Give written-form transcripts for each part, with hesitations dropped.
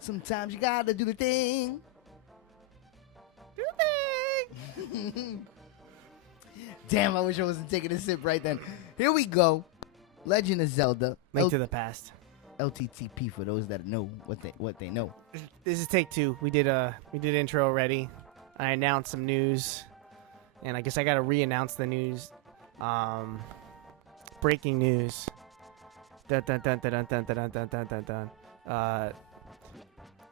Sometimes you gotta do the thing. Do the thing. Damn, I wish I wasn't taking a sip right then. Here we go. Legend of Zelda. Link to the Past. LTTP for those that know what they know. This is take 2. We did intro already. I announced some news, and I guess I gotta re-announce the news. Breaking news. Dun, dun, dun, dun, dun, dun, dun, dun, dun, dun.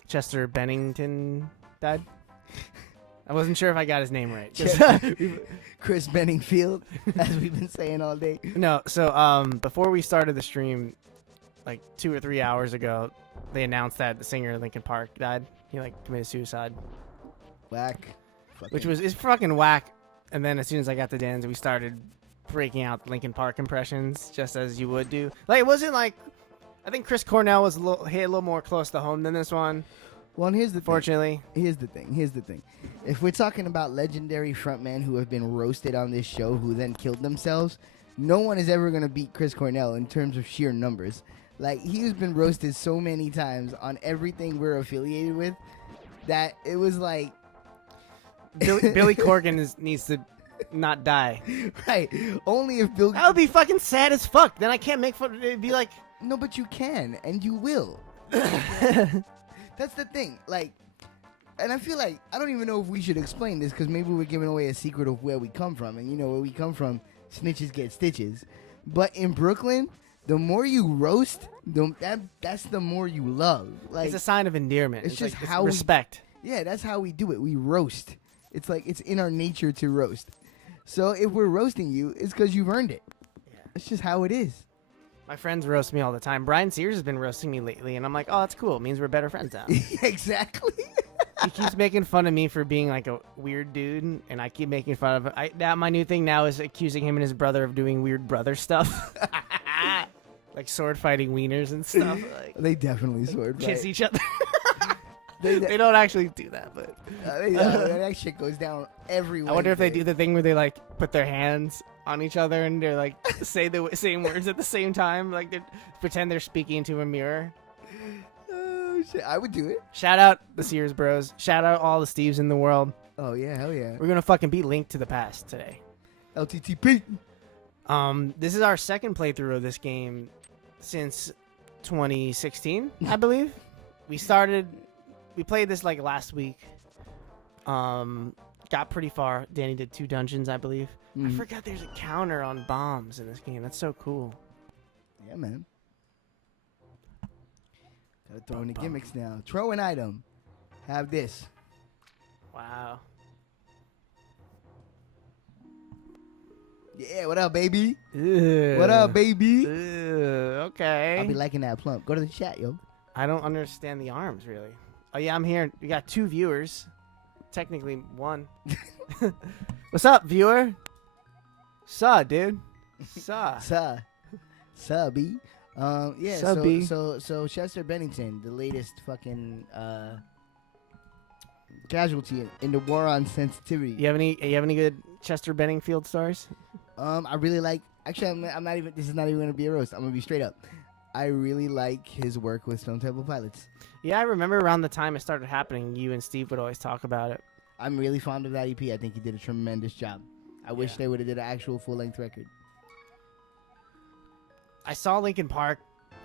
Chester Bennington died. I wasn't sure if I got his name right. Chris Benningfield, as we've been saying all day. No, so before we started the stream, like 2 or 3 hours ago, they announced that the singer of Linkin Park died. He committed suicide. Whack. Which is fucking whack. And then as soon as I got to Dan's, we started breaking out Linkin Park impressions, just as you would do. It wasn't I think Chris Cornell was hit a little more close to home than this one. Well, and here's the Fortunately. thing. Here's the thing. If we're talking about legendary frontmen who have been roasted on this show who then killed themselves, no one is ever going to beat Chris Cornell in terms of sheer numbers. He's been roasted so many times on everything we're affiliated with that it was like... Billy Corgan needs to not die. Right. Only if Bill... That would be fucking sad as fuck. Then I can't make fun... It'd be like... No, but you can, and you will. That's the thing. And I feel like, I don't even know if we should explain this because maybe we're giving away a secret of where we come from. And where we come from, snitches get stitches. But in Brooklyn, the more you roast, that's the more you love. It's a sign of endearment. It's just it's how respect. Yeah, that's how we do it. We roast. It's it's in our nature to roast. So if we're roasting you, it's because you've earned it. Yeah. It's just how it is. My friends roast me all the time. Brian Sears has been roasting me lately, and I'm like, oh, that's cool. It means we're better friends now. Exactly. He keeps making fun of me for being a weird dude, and I keep making fun of him. My new thing now is accusing him and his brother of doing weird brother stuff. Sword fighting wieners and stuff. They definitely sword kiss fight. Each other. They don't actually do that, but that shit goes down everywhere. I wonder if they do the thing where they put their hands on each other and they're say the same words at the same time, they pretend they're speaking into a mirror. Oh shit, I would do it. Shout out the Sears Bros. Shout out all the Steves in the world. Oh yeah, hell yeah. We're gonna fucking beat Link to the Past today. LTTP. This is our second playthrough of this game since 2016, I believe. We played this last week. Got pretty far. Danny did 2 dungeons, I believe. I forgot there's a counter on bombs in this game. That's so cool. Yeah, man. Gotta throw in the gimmicks now. Throw an item. Have this. Wow. Yeah, what up, baby? Ew. What up, baby? Ew, okay. I'll be liking that plump. Go to the chat, yo. I don't understand the arms, really. Oh, yeah, I'm here. We got 2 viewers. Technically, 1. What's up, viewer? Suh, dude. Suh. Suh, B. Yeah, Suh, B. So Chester Bennington, the latest fucking casualty in the war on sensitivity. You have any good Chester Benningfield stories? I really like. Actually, I'm not even. This is not even gonna be a roast. I'm gonna be straight up. I really like his work with Stone Temple Pilots. Yeah, I remember around the time it started happening, you and Steve would always talk about it. I'm really fond of that EP. I think he did a tremendous job. I wish they would have did an actual full-length record. I saw Linkin Park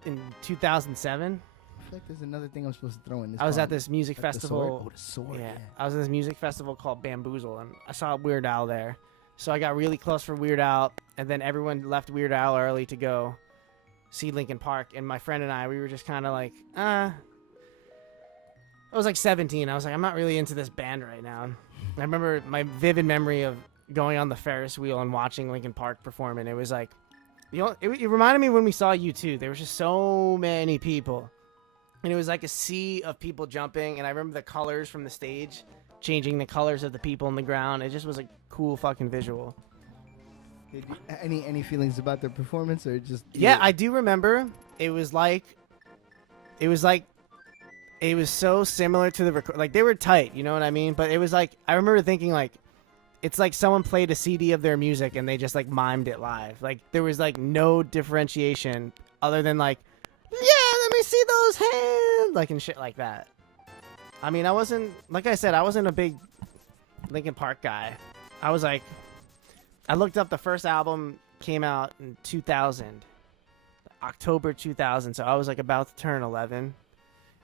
in 2007. I feel like there's another thing I'm supposed to throw in this. I was at this music festival. The sword. Yeah, I was at this music festival called Bamboozle, and I saw Weird Al there. So I got really close for Weird Al, and then everyone left Weird Al early to go see Linkin Park. And my friend and I, we were just kind of I was 17. I was I'm not really into this band right now. And I remember my vivid memory of going on the Ferris wheel and watching Linkin Park perform, and it was it reminded me when we saw U2. There was just so many people. And it was a sea of people jumping, and I remember the colors from the stage changing the colors of the people on the ground. It just was a cool fucking visual. Any feelings about their performance, or just? Yeah, I do remember. It was so similar to the they were tight, you know what I mean? But it was I remember thinking it's someone played a CD of their music and they just mimed it live. There was no differentiation other than yeah, let me see those hands, like and shit like that. I mean, I wasn't, like I said, I wasn't a big Linkin Park guy. I was like, I looked up the first album came out in 2000, October 2000. So I was like about to turn 11.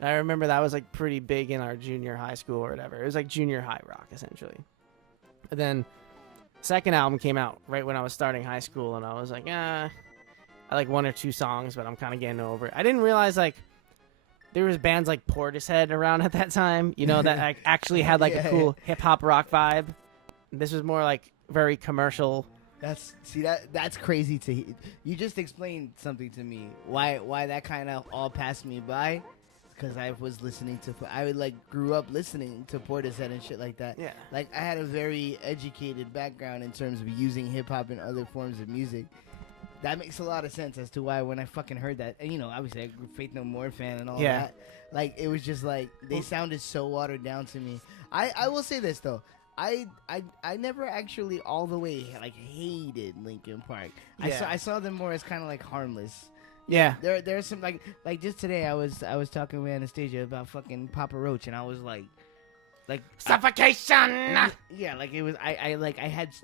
And I remember that was like pretty big in our junior high school or whatever. It was like junior high rock essentially. And then second album came out right when I was starting high school, and I was like, I like one or two songs, but I'm kind of getting over it. I didn't realize like there was bands like Portishead around at that time, you know, that like, actually had like a cool hip hop rock vibe. This was more like very commercial. That's crazy to hear. You just explained something to me. Why that kind of all passed me by? Because I was listening to, I like grew up listening to Portishead and shit like that. Yeah. Like I had a very educated background in terms of using hip hop and other forms of music. That makes a lot of sense as to why when I fucking heard that, and you know, obviously I grew Faith No More fan and all that. Like it was just like they sounded so watered down to me. I will say this though. I never actually all the way like hated Linkin Park. Yeah. I saw them more as kind of like harmless. Yeah. There's some like just today I was talking with Anastasia about fucking Papa Roach, and I was like suffocation. Yeah, like it was I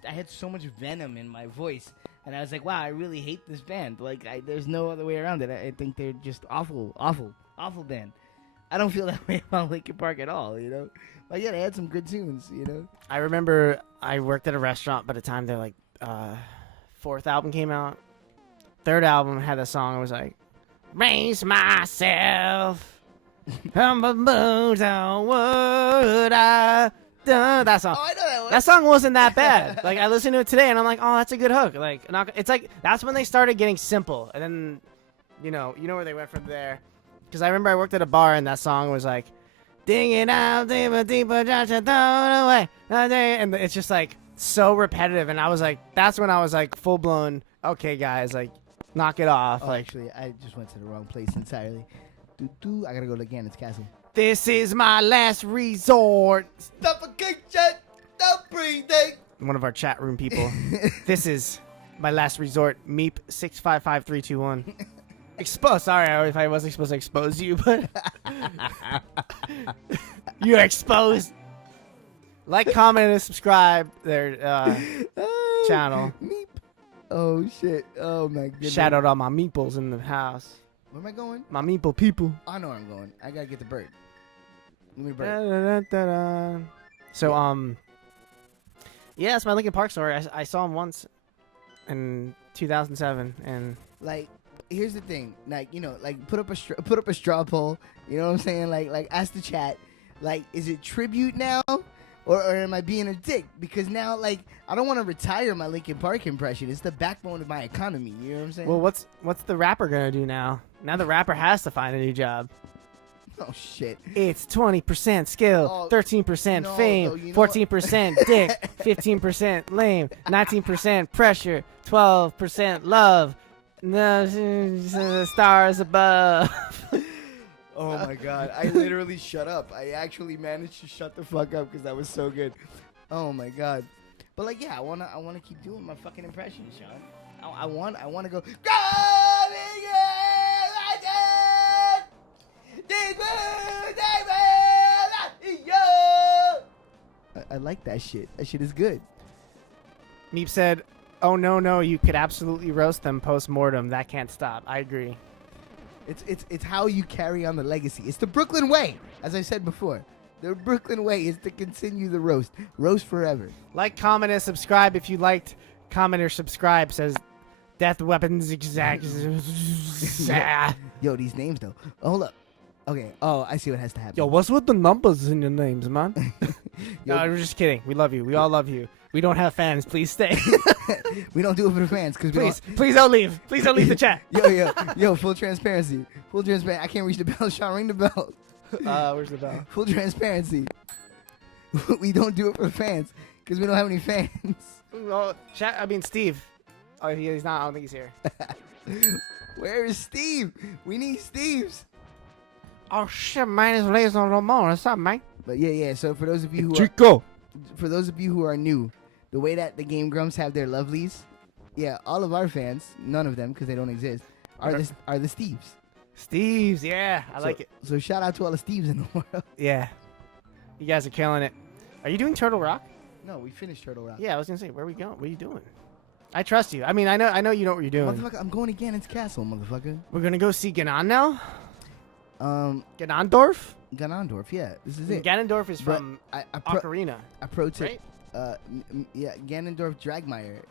had so much venom in my voice, and I was like, wow, I really hate this band. Like there's no other way around it. I think they're just awful band. I don't feel that way about Linkin Park at all, you know. Like yeah, they had some good tunes, you know. I remember I worked at a restaurant by the time their like fourth album came out. Third album had a song. It was like, raise myself from the moons on what I done. That song. Oh, I know that one. That song wasn't that bad. Like I listened to it today, and I'm like, oh, that's a good hook. Like, it's like that's when they started getting simple, and then, you know where they went from there. Because I remember I worked at a bar, and that song was like, ding it out, deeper, just throw it away, and it's just like so repetitive, and I was like, that's when I was like full blown. Okay, guys, like. Knock it off. Oh, actually, I just went to the wrong place entirely. I gotta go to Ganon's Castle. This is my last resort. Suffocation, stop breathing. One of our chat room people. This is my last resort. Meep 655321. Sorry if I wasn't supposed to expose you, but you're exposed. Like, comment, and subscribe their channel. Meep. Oh shit! Oh my goodness! Shout out all my meeples in the house. Where am I going? My meeple people. I know where I'm going. I gotta get the bird. Give me the bird. So yeah, that's my Linkin Park story. I saw him once in 2007, and like, here's the thing. Like, you know, like put up a straw poll. You know what I'm saying? Like ask the chat. Like, is it tribute now? Or am I being a dick? Because now, like, I don't want to retire my Linkin Park impression. It's the backbone of my economy. You know what I'm saying? Well, what's the rapper gonna do now? Now the rapper has to find a new job. Oh shit! It's 20% skill, 13% fame, 14% dick, 15% lame, 19% pressure, 12% love. The stars above. Oh my god, I literally shut up. I actually managed to shut the fuck up because that was so good. Oh my god. But like, yeah, I wanna keep doing my fucking impressions, Sean. I wanna go. I like that shit. That shit is good. Meep said, "Oh no, you could absolutely roast them post-mortem. That can't stop." I agree. It's how you carry on the legacy. It's the Brooklyn way, as I said before. The Brooklyn way is to continue the roast. Roast forever. Like, comment, and subscribe if you liked. Comment or subscribe, says Death Weapons Exact. Yo, these names though. Oh, hold up. Okay. Oh, I see what has to happen. Yo, what's with the numbers in your names, man? Yo, No, we're just kidding. We love you. We all love you. We don't have fans. Please stay. we don't do it for the fans because Please don't leave. Please don't leave the chat. Yo, full transparency. Full transparency. I can't reach the bell. Sean, ring the bell. Where's the bell? Full transparency. We don't do it for the fans because we don't have any fans. Well, Steve. Oh, he's not. I don't think he's here. Where is Steve? We need Steves. Oh shit, man! It's Lays on Ramon. What's up, man? But yeah. So for those of you who are new, the way that the Game Grumps have their lovelies, yeah, all of our fans, none of them because they don't exist, are the Steves. Steve's, yeah, I like it. So shout out to all the Steves in the world. Yeah, you guys are killing it. Are you doing Turtle Rock? No, we finished Turtle Rock. Yeah, I was gonna say, where are we going? What are you doing? I trust you. I mean, I know you know what you're doing. Motherfucker, I'm going to Ganon's castle, motherfucker. We're gonna go see Ganon now. Ganondorf. Ganondorf, yeah, this is it. Ganondorf is But from Ocarina. I pro tip. right? Yeah, Ganondorf Dragmire.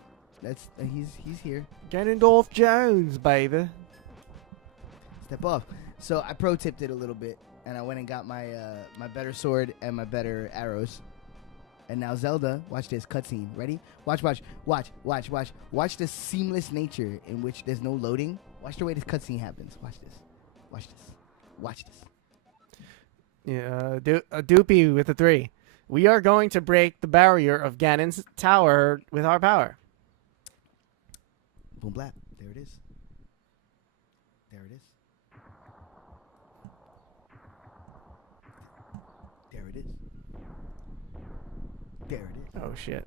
That's he's here. Ganondorf Jones, baby. Step off. So I pro tipped it a little bit, and I went and got my my better sword and my better arrows. And now Zelda, watch this cutscene. Ready? Watch the seamless nature in which there's no loading. Watch the way this cutscene happens. Watch this. Yeah, Doopy with the 3. We are going to break the barrier of Ganon's tower with our power. Boom blap. There it is. There it is. There it is. There it is. Oh shit.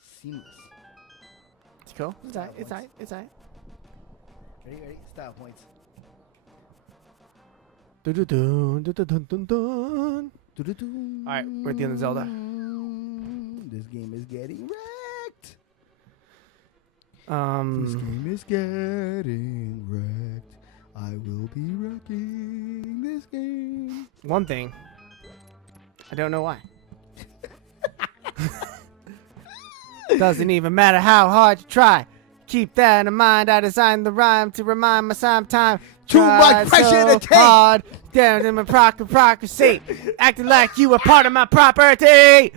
Seamless. It's cool. It's alright. Ready? Style points. Dun. Alright, we're at the end of Zelda. This game is getting wrecked. This This game is getting wrecked. I will be wrecking this game. one thing. I don't know why. Doesn't even matter how hard you try. Keep that in mind. I designed the rhyme to remind myself time. Too much pressure in the tape. Hard down in my procracy. Acting like you were part of my property.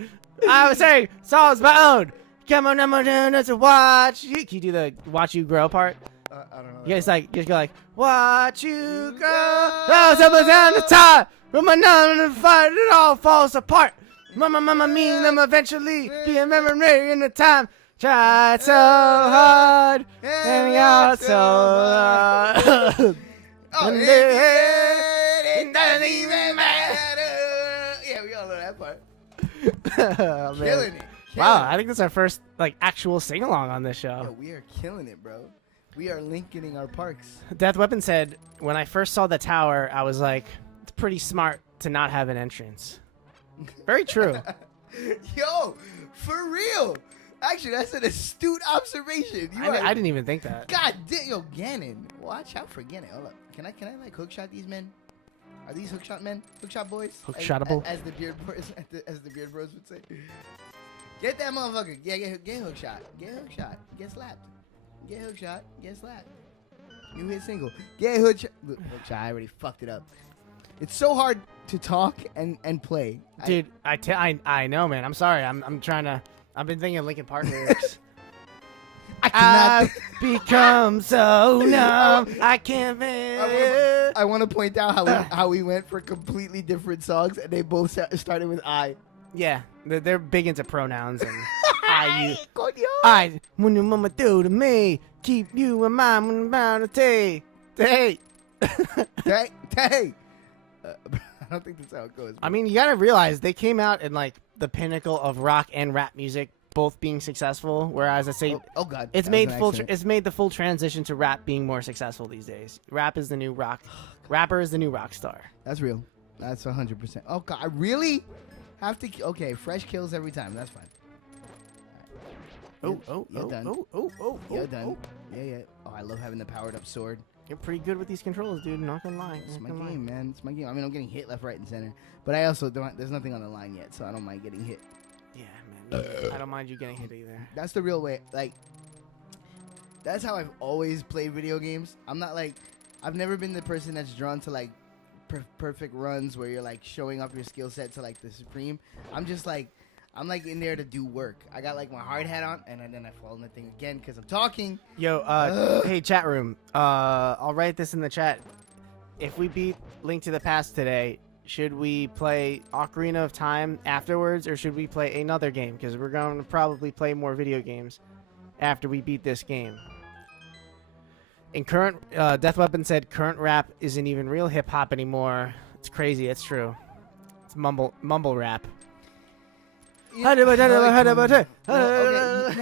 I would say songs my own. Come on, I'm gonna watch you. Can you do the watch you grow part? I don't know. You guys like, just go like, watch you grow. Oh, someone's down the top. From my none fight, it all falls apart. Mama, mean them eventually. Be a memory in the time. Tried so hard and got so hard. It doesn't even matter. Yeah, we all know that part. Oh, man. Killing it. Wow, I think that's our first like actual sing along on this show. Yeah, we are killing it, bro. We are linking our parks. Death Weapon said, when I first saw the tower, I was like, it's pretty smart to not have an entrance. Very true. Yo, for real. Actually, that's an astute observation. I didn't even think that. God damn, yo, Ganon. Watch out for Ganon. Hold up. Can I like hookshot these men? Are these hookshot men? Hookshot boys? Hookshotable? As the beard boys, as the beard bros would say. Get that motherfucker. Yeah, get hookshot. Get hookshot. Get slapped. Get hookshot. Get slapped. You hit single. Get hookshot. Hookshot. I already fucked it up. It's so hard to talk and play. Dude, I know, man. I'm sorry. I'm trying to. I've been thinking Linkin Park lyrics. I've become so numb. I can't bear. I want to point out how we went for completely different songs, and they both started with I. Yeah, they're big into pronouns and I, you. Coño. I, when your mama do to me, keep you in mind when I'm bound to take. Hey. Hey. I don't think that's how it goes. I mean, you gotta realize they came out in like the pinnacle of rock and rap music, both being successful. Whereas I say, oh god, it's made the full transition to rap being more successful these days. Rap is the new rock. Rapper is the new rock star. That's real. That's 100%. Oh god, I really have to. Okay, fresh kills every time. That's fine. You're done. Yeah. Oh, I love having the powered up sword. You're pretty good with these controls, dude. Not gonna lie. It's my game, man. It's my game. I mean, I'm getting hit left, right, and center. But I also don't. There's nothing on the line yet, so I don't mind getting hit. Yeah, man. I don't mind you getting hit either. That's the real way. Like, that's how I've always played video games. I'm not like, I've never been the person that's drawn to like perfect runs where you're like showing off your skill set to like the supreme. I'm just like, I'm like in there to do work. I got like my hard hat on, and then I fall in the thing again because I'm talking. Yo, hey, chat room. I'll write this in the chat. If we beat Link to the Past today, should we play Ocarina of Time afterwards, or should we play another game? Because we're going to probably play more video games after we beat this game. In current, Death Weapon said current rap isn't even real hip hop anymore. It's crazy. It's true. It's mumble rap. No,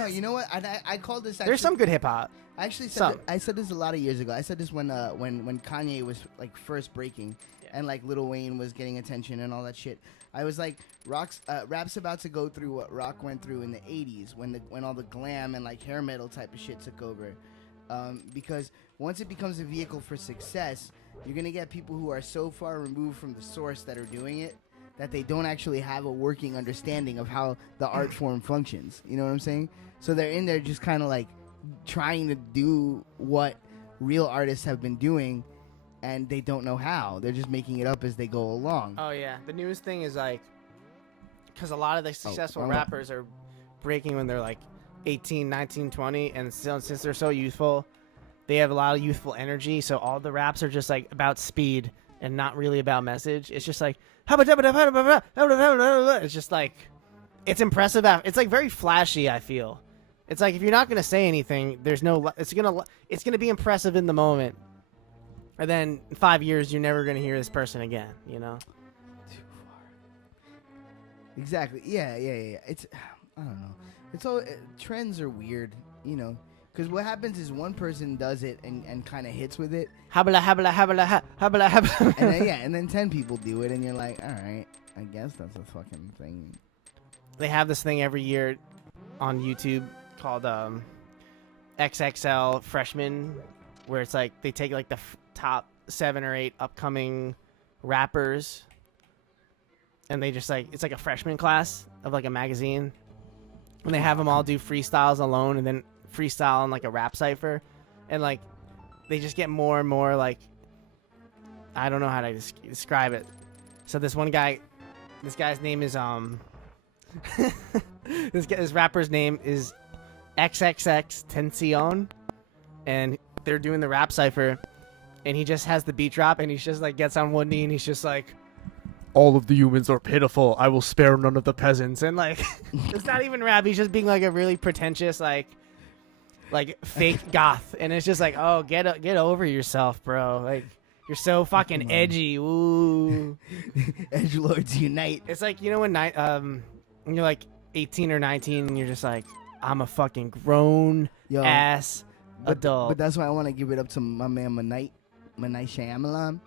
you know what? I called this. Actually, There's some good hip hop. I actually said I said this a lot of years ago. I said this when Kanye was like first breaking, and like Lil Wayne was getting attention and all that shit. I was like, rap's about to go through what rock went through in the '80s when all the glam and like hair metal type of shit took over, because once it becomes a vehicle for success, you're gonna get people who are so far removed from the source that are doing it that they don't actually have a working understanding of how the art form functions. You know what I'm saying? So they're in there just kind of like trying to do what real artists have been doing, and they don't know how. They're just making it up as they go along. Oh yeah, the newest thing is like, because a lot of the successful rappers are breaking when they're like 18, 19, 20, and since they're so youthful, they have a lot of youthful energy. So all the raps are just like about speed and not really about message. It's just like it's just like, it's impressive. It's like very flashy. I feel it's like if you're not gonna say anything, there's no. It's gonna be impressive in the moment, and then in 5 years you're never gonna hear this person again. You know. Too far. Exactly. Yeah. It's I don't know. It's all trends are weird. You know. Because what happens is one person does it and kind of hits with it. Habla. And then 10 people do it, and you're like, all right, I guess that's a fucking thing. They have this thing every year on YouTube called XXL Freshman, where it's like they take like the top 7 or 8 upcoming rappers, and they just like, it's like a freshman class of like a magazine, and they have them all do freestyles alone, and then freestyle on like a rap cipher, and like they just get more and more like, I don't know how to describe it. So this guy's name is this rapper's name is XXX Tension, and they're doing the rap cipher, and he just has the beat drop, and he's just like gets on one knee, and he's just like, all of the humans are pitiful, I will spare none of the peasants, and like it's not even rap, he's just being like a really pretentious like fake goth, and it's just like, oh, get over yourself, bro. Like, you're so fucking edgy. Ooh. Edgelords unite. It's like, you know, when you're like 18 or 19, and you're just like, I'm a fucking grown ass adult. But that's why I want to give it up to my man M. Night Shyamalan.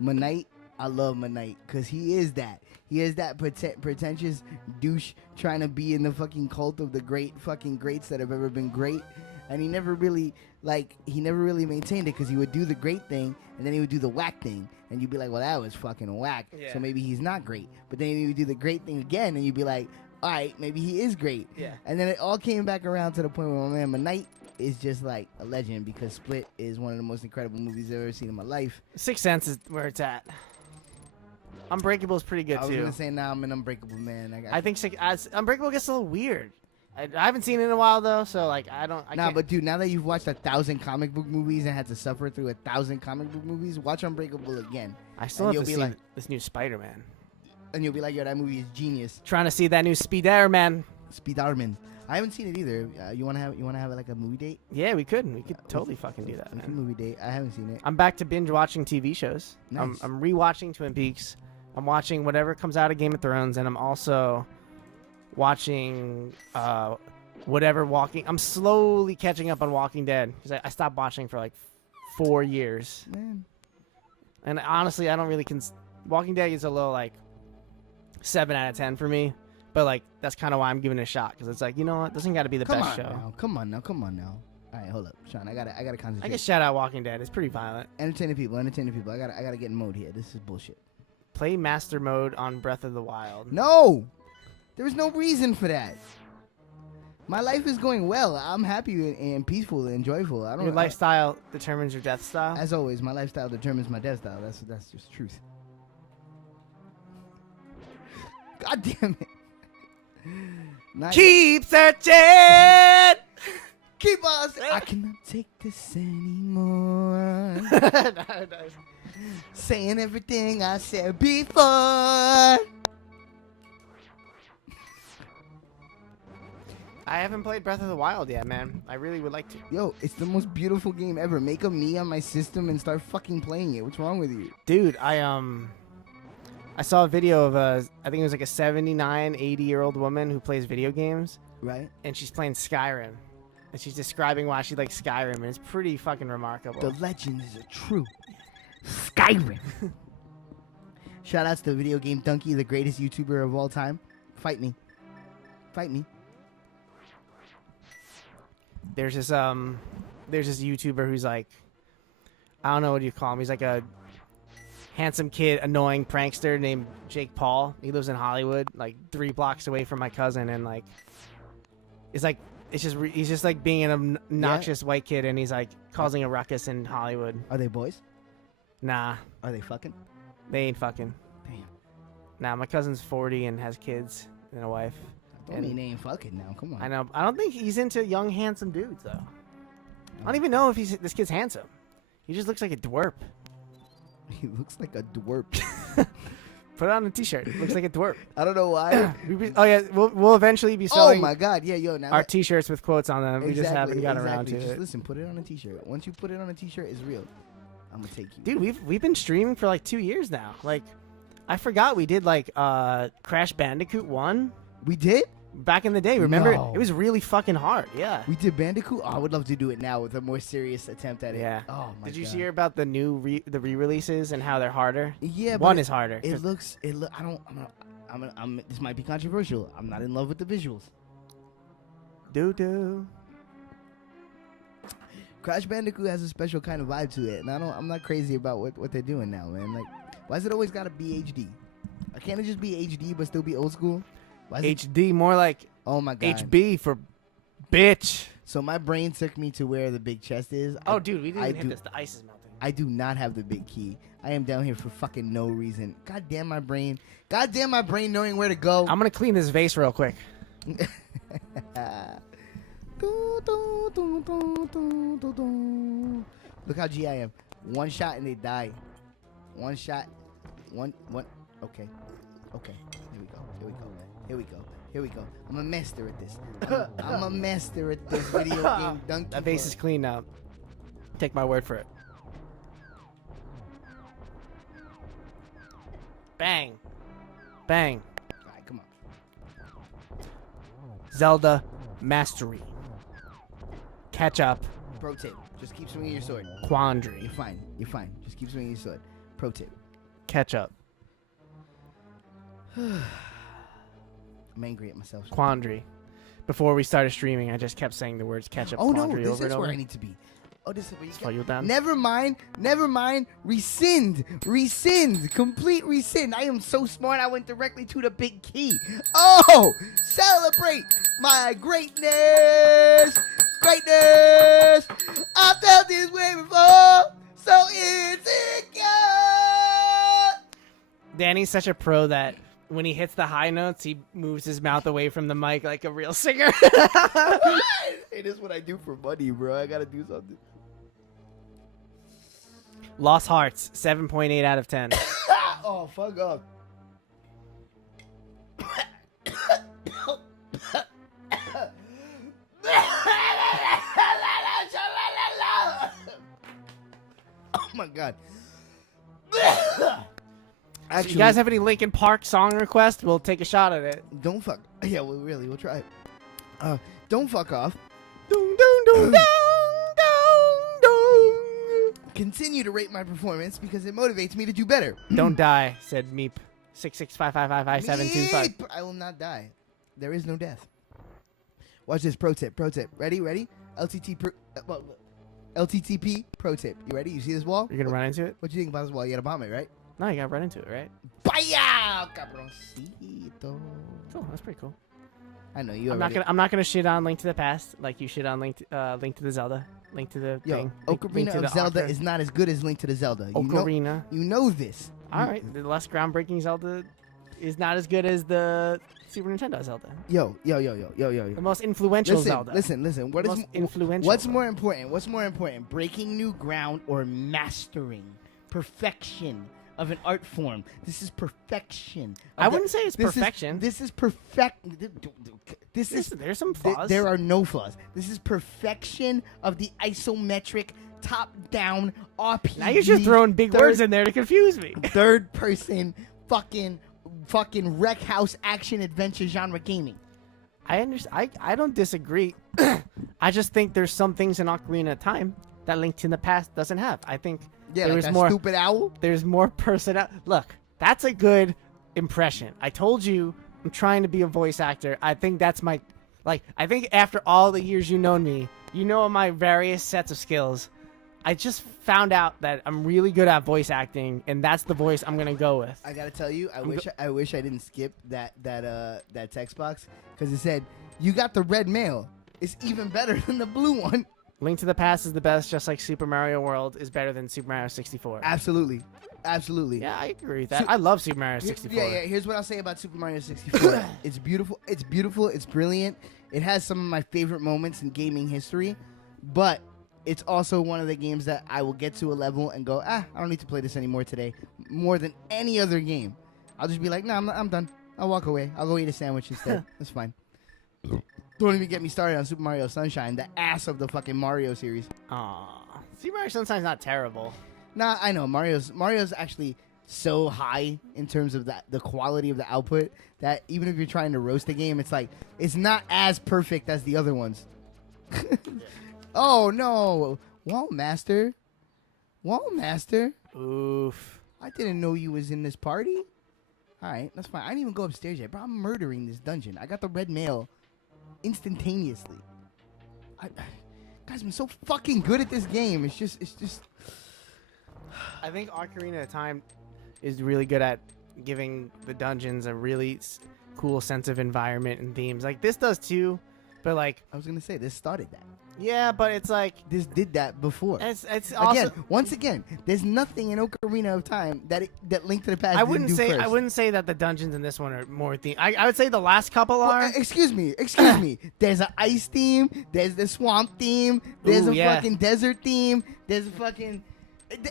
Night, I love M. Night because he is that. He is that pretentious douche trying to be in the fucking cult of the greats that have ever been great. And he never really maintained it, because he would do the great thing and then he would do the whack thing. And you'd be like, well, that was fucking whack. Yeah. So maybe he's not great. But then he would do the great thing again, and you'd be like, all right, maybe he is great. Yeah. And then it all came back around to the point where my man M. Night is just like a legend, because Split is one of the most incredible movies I've ever seen in my life. Sixth Sense is where it's at. Unbreakable is pretty good too. I was gonna say now I'm an Unbreakable man. I think Unbreakable gets a little weird. I haven't seen it in a while though, so like but dude, now that you've watched 1,000 comic book movies and had to suffer through 1,000 comic book movies, watch Unbreakable again. I still have to see this new Spider-Man. And you'll be like, yo, that movie is genius. Trying to see that new Spider-Man. I haven't seen it either. You wanna have like a movie date? Yeah, we could totally fucking do that, man. Movie date. I haven't seen it. I'm back to binge watching TV shows. Nice. I'm rewatching Twin Peaks. I'm watching whatever comes out of Game of Thrones, and I'm also watching whatever I'm slowly catching up on Walking Dead, because I stopped watching for like 4 years. Man. And honestly, I don't really Walking Dead is a little like 7 out of 10 for me, but like that's kind of why I'm giving it a shot, because it's like, you know what, doesn't got to be the best show. Come on now. All right, hold up, Sean. I gotta concentrate. I guess shout out Walking Dead. It's pretty violent. Entertaining people. I gotta get in mode here. This is bullshit. Play Master Mode on Breath of the Wild. No, there was no reason for that. My life is going well. I'm happy and peaceful and joyful. Your lifestyle determines your death style. As always, my lifestyle determines my death style. That's just truth. God damn it! Keep searching. Keep us. I cannot take this anymore. Saying everything I said before. I haven't played Breath of the Wild yet, man. I really would like to. Yo, it's the most beautiful game ever. Make a me on my system and start fucking playing it. What's wrong with you? Dude, I I saw a video of I think it was like a 79, 80-year-old woman who plays video games, Right? and she's playing Skyrim, and she's describing why she likes Skyrim, and it's pretty fucking remarkable. The legend is true. Skyrim. Shout outs to Video Game Donkey, the greatest YouTuber of all time. Fight me. Fight me. There's this YouTuber who's like, I don't know what you call him. He's like a handsome kid, annoying prankster named Jake Paul. He lives in Hollywood, like 3 blocks away from my cousin, and like, he's just like being an obnoxious white kid, and he's like causing a ruckus in Hollywood. Are they boys? Nah, Are they fucking? they ain't fucking. Damn. Nah, my cousin's 40 and has kids and a wife. Don't mean they ain't fucking now. Come on. I know. I don't think he's into young, handsome dudes though. I don't even know if this kid's handsome. He just looks like a dwarf. He looks like a dwarf. Put it on a t-shirt. Looks like a dwarf. I don't know why. Oh yeah, we'll eventually be Oh selling my god, yeah, yo, now our t-shirts with quotes on them. We just haven't got around to just it. Listen, put it on a t-shirt. Once you put it on a t-shirt, it's real. I'm gonna take you. Dude, we've been streaming for like 2 years now. Like, I forgot we did like Crash Bandicoot 1 We did? back in the day. Remember? No. It was really fucking hard. Yeah. We did Bandicoot? Oh, I would love to do it now with a more serious attempt at it. Yeah. Oh my god. Did you hear about the new re-releases and how they're harder? Yeah, but One is harder. It looks. I'm. This might be controversial. I'm not in love with the visuals. Doo-doo. Crash Bandicoot has a special kind of vibe to it, and I'm not crazy about what they're doing now, man. Like, why is it always gotta be HD? Can't it just be HD but still be old school? Why is it, HD, more like oh my god. HB for bitch. So my brain took me to where the big chest is. Oh, dude, we didn't hit this. The ice is melting. I do not have the big key. I am down here for fucking no reason. God damn my brain. God damn my brain knowing where to go. I'm gonna clean this vase real quick. Look how G I am. One shot and they die. One shot. One. Okay. Okay. Here we go. Here we go. Here we go. Here we go. I'm a master at this. I'm a master at this video game donkey. That vase is clean now. Take my word for it. Bang. Bang. All right, come on. Zelda Mastery. Catch up. Pro tip. Just keep swinging your sword. Quandary. You're fine. You're fine. Just keep swinging your sword. Pro tip. Catch up. I'm angry at myself. Quandary. Before we started streaming, I just kept saying the words catch up. Oh no, quandary this over is and where over. I need to be. Oh, this is where you Slow you down. Never mind. Never mind. Rescind. Rescind. Complete rescind. I am so smart. I went directly to the big key. Oh, celebrate my greatness. Greatness. I felt this way before. So insecure. Danny's such a pro that when he hits the high notes, he moves his mouth away from the mic like a real singer. Hey, this is what I do for money, bro. I gotta do something. Lost Hearts, 7.8 out of 10. Oh, fuck up. Oh my god. If you guys have any Linkin Park song requests, we'll take a shot at it. Don't fuck. Yeah, we'll try it. Don't fuck off. Dong, dong, dong, dong, dong, dong. Continue to rate my performance because it motivates me to do better. Don't die, said Meep. 665555725. Meep. I will not die. There is no death. Watch this pro tip. Pro tip. Ready? LTTP pro tip. You ready? You see this wall? You're gonna run into it? What do you think about this wall? You gotta bomb it, right? No, you gotta run into it, right? Vaya, cabroncito. Cool, that's pretty cool. I know you. I'm not gonna shit on Link to the Past like you shit on Link to the Zelda. Link to the thing. Link Ocarina to the of Zelda Ocar- is not as good as Link to the Zelda. Ocarina. You know this. All right, the less groundbreaking Zelda is not as good as the Super Nintendo Zelda. Yo. The most influential Zelda. Listen. Most influential. What's more important? What's more important? Breaking new ground or mastering perfection of an art form? This is perfection. I wouldn't say it's perfection. This is perfect. This is. There's some flaws. There are no flaws. This is perfection of the isometric top-down RPG. Now you're just throwing big words in there to confuse me. Third person fucking wreck house action adventure genre gaming. I understand. I don't disagree. I just think there's some things in Ocarina of Time that Link to the Past doesn't have. I think Yeah, there like was that more. stupid owl. There's more personality. Look, that's a good impression. I told you I'm trying to be a voice actor. I think that's my, like, I think after all the years you've known me, you know my various sets of skills. I just found out that I'm really good at voice acting, and that's the voice I'm gonna go with. I gotta tell you, I wish I didn't skip that text box because it said you got the red mail. It's even better than the blue one. Link to the Past is the best, just like Super Mario World is better than Super Mario 64. Absolutely. Yeah, I agree with that. I love Super Mario 64. Yeah. Here's what I'll say about Super Mario 64. It's beautiful. It's brilliant. It has some of my favorite moments in gaming history, but it's also one of the games that I will get to a level and go, I don't need to play this anymore today. More than any other game. I'll just be like, no, I'm done. I'll walk away. I'll go eat a sandwich instead. That's fine. Don't even get me started on Super Mario Sunshine, the ass of the fucking Mario series. Aw. Super Mario Sunshine's not terrible. Nah, I know. Mario's actually so high in terms of the quality of the output that even if you're trying to roast the game, it's like, it's not as perfect as the other ones. Oh, no. Wall Master. Oof. I didn't know you was in this party. All right, that's fine. I didn't even go upstairs yet, bro. I'm murdering this dungeon. I got the red mail instantaneously. Guys, I'm so fucking good at this game. It's just. I think Ocarina of Time is really good at giving the dungeons a really cool sense of environment and themes. Like, this does too, but like... I was going to say, this started that. Yeah, but it's like... This did that before. It's also... Once again, there's nothing in Ocarina of Time that Link to the Past didn't do first. I wouldn't say that the dungeons in this one are more themed. I would say the last couple are... Excuse me. There's an ice theme. There's the swamp theme. There's fucking desert theme. There's a fucking...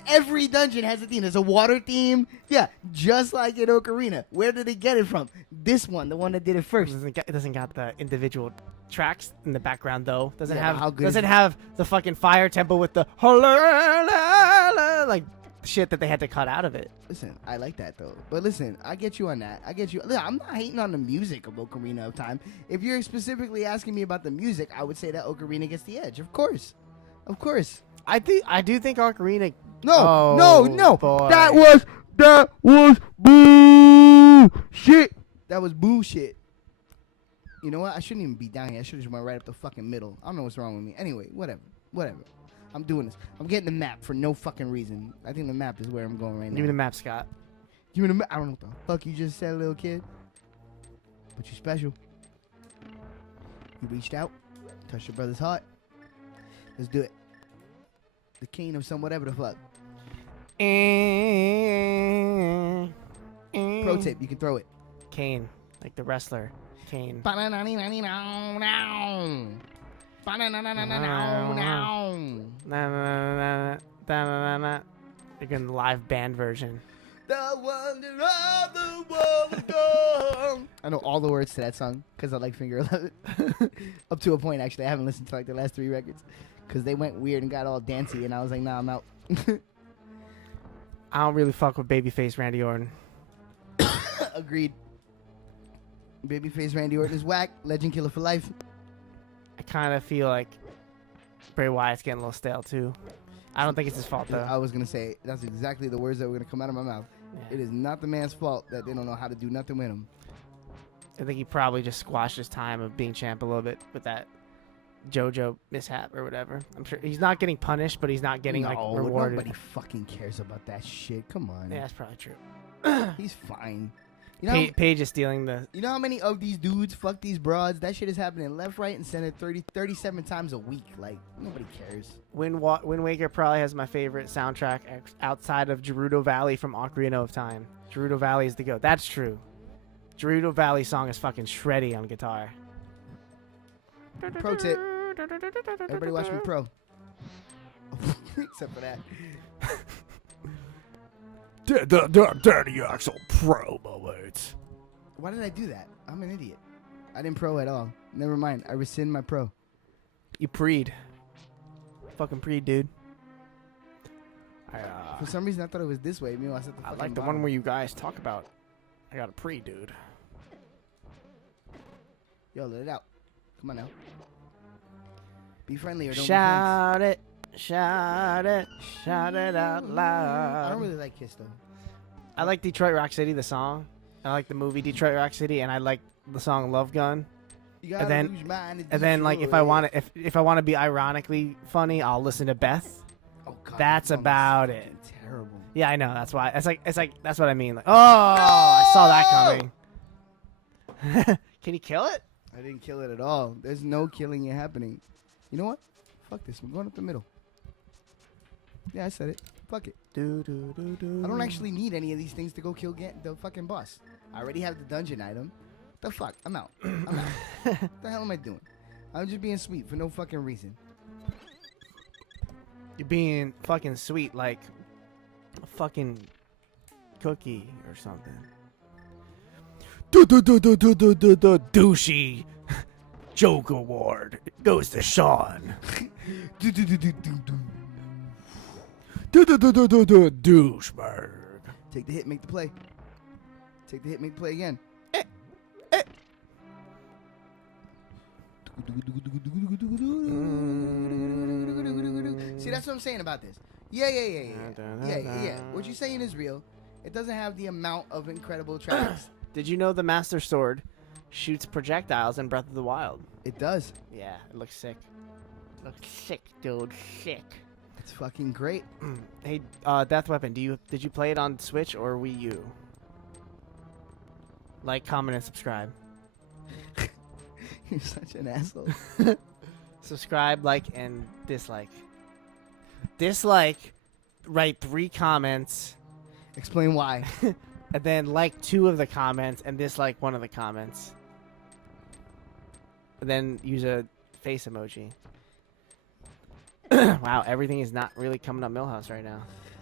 Every dungeon has a theme. There's a water theme. Yeah, just like in Ocarina. Where did they get it from? This one, the one that did it first. It doesn't got the individual tracks in the background though. Doesn't have the fucking fire temple with the like shit that they had to cut out of it. Listen, I like that though. But listen, I get you on that. I get you. Look, I'm not hating on the music of Ocarina of Time. If you're specifically asking me about the music, I would say that Ocarina gets the edge. Of course. I do think Ocarina. No. Boy. That was bullshit. That was bullshit. You know what? I shouldn't even be down here. I should have just went right up the fucking middle. I don't know what's wrong with me. Anyway, whatever. I'm doing this. I'm getting the map for no fucking reason. I think the map is where I'm going right now. Give me the map, Scott. Give me the map. I don't know what the fuck you just said, little kid. But you're special. You reached out. Touched your brother's heart. Let's do it. The king of some whatever the fuck. Pro tip, you can throw it. Kane, like the wrestler. Kane. Again, the live band version. The wonder of the world is gone. I know all the words to that song because I like Finger 11. Up to a point, actually. I haven't listened to like the last 3 records because they went weird and got all dancey, and I was like, nah, I'm out. I don't really fuck with Babyface Randy Orton. Agreed. Babyface Randy Orton is whack. Legend killer for life. I kind of feel like Bray Wyatt's getting a little stale too. I don't think it's his fault though. I was gonna say that's exactly the words that were gonna come out of my mouth. Yeah. It is not the man's fault that they don't know how to do nothing with him. I think he probably just squashed his time of being champ a little bit with that JoJo mishap or whatever. I'm sure he's not getting punished, but he's not getting like rewarded. Nobody fucking cares about that shit. Come on. Yeah, that's probably true. He's fine. You know Paige is stealing the... You know how many of these dudes fuck these broads? That shit is happening left, right, and center 37 times a week. Like, nobody cares. Wind Waker probably has my favorite soundtrack outside of Gerudo Valley from Ocarina of Time. Gerudo Valley is the GOAT. That's true. Gerudo Valley song is fucking shreddy on guitar. Pro tip. Everybody watch me pro. Except for that. Dirty Axel Pro moments. Why did I do that? I'm an idiot. I didn't pro at all. Never mind. I rescind my pro. You preed. Fucking preed, dude. For some reason, I thought it was this way. Meanwhile, I said I like the one where you guys talk about I got a pre, dude. Yo, let it out. Come on now. Be friendly or don't Shout it, shout it, shout it out be friends. loud. I don't really like Kiss though. I like Detroit Rock City, the song. I like the movie Detroit Rock City, and I like the song Love Gun. You gotta then- lose your mind in And then, like, if I Detroit. want to, if I want to be ironically funny, I'll listen to Beth. Oh, God, That's that song is about fucking it. Terrible. Yeah, I know. That's why. It's like that's what I mean. Like, oh, I saw that coming. Can you kill it? I didn't kill it at all. There's no killing it happening. You know what? Fuck this. I'm going up the middle. Yeah, I said it. Fuck it. I don't actually need any of these things to go kill the fucking boss. I already have the dungeon item. The fuck? I'm out. I'm out. What the hell am I doing? I'm just being sweet for no fucking reason. You're being fucking sweet, like a fucking cookie or something. Douchey joke award goes to Sean. Douchebag. Take the hit, make the play. Take the hit, make the play again. See, that's what I'm saying about this. Yeah. What you're saying is real. It doesn't have the amount of incredible tracks. Did you know the Master Sword shoots projectiles in Breath of the Wild? It does. Yeah, it looks sick. Looks sick, dude. Sick. It's fucking great. Hey, Death Weapon, did you play it on Switch or Wii U? Like, comment, and subscribe. You're such an asshole. Subscribe, like, and dislike. Dislike, write 3 comments, Explain why. and then like 2 of the comments and dislike 1 of the comments. And then use a face emoji. Wow, everything is not really coming up Millhouse right now.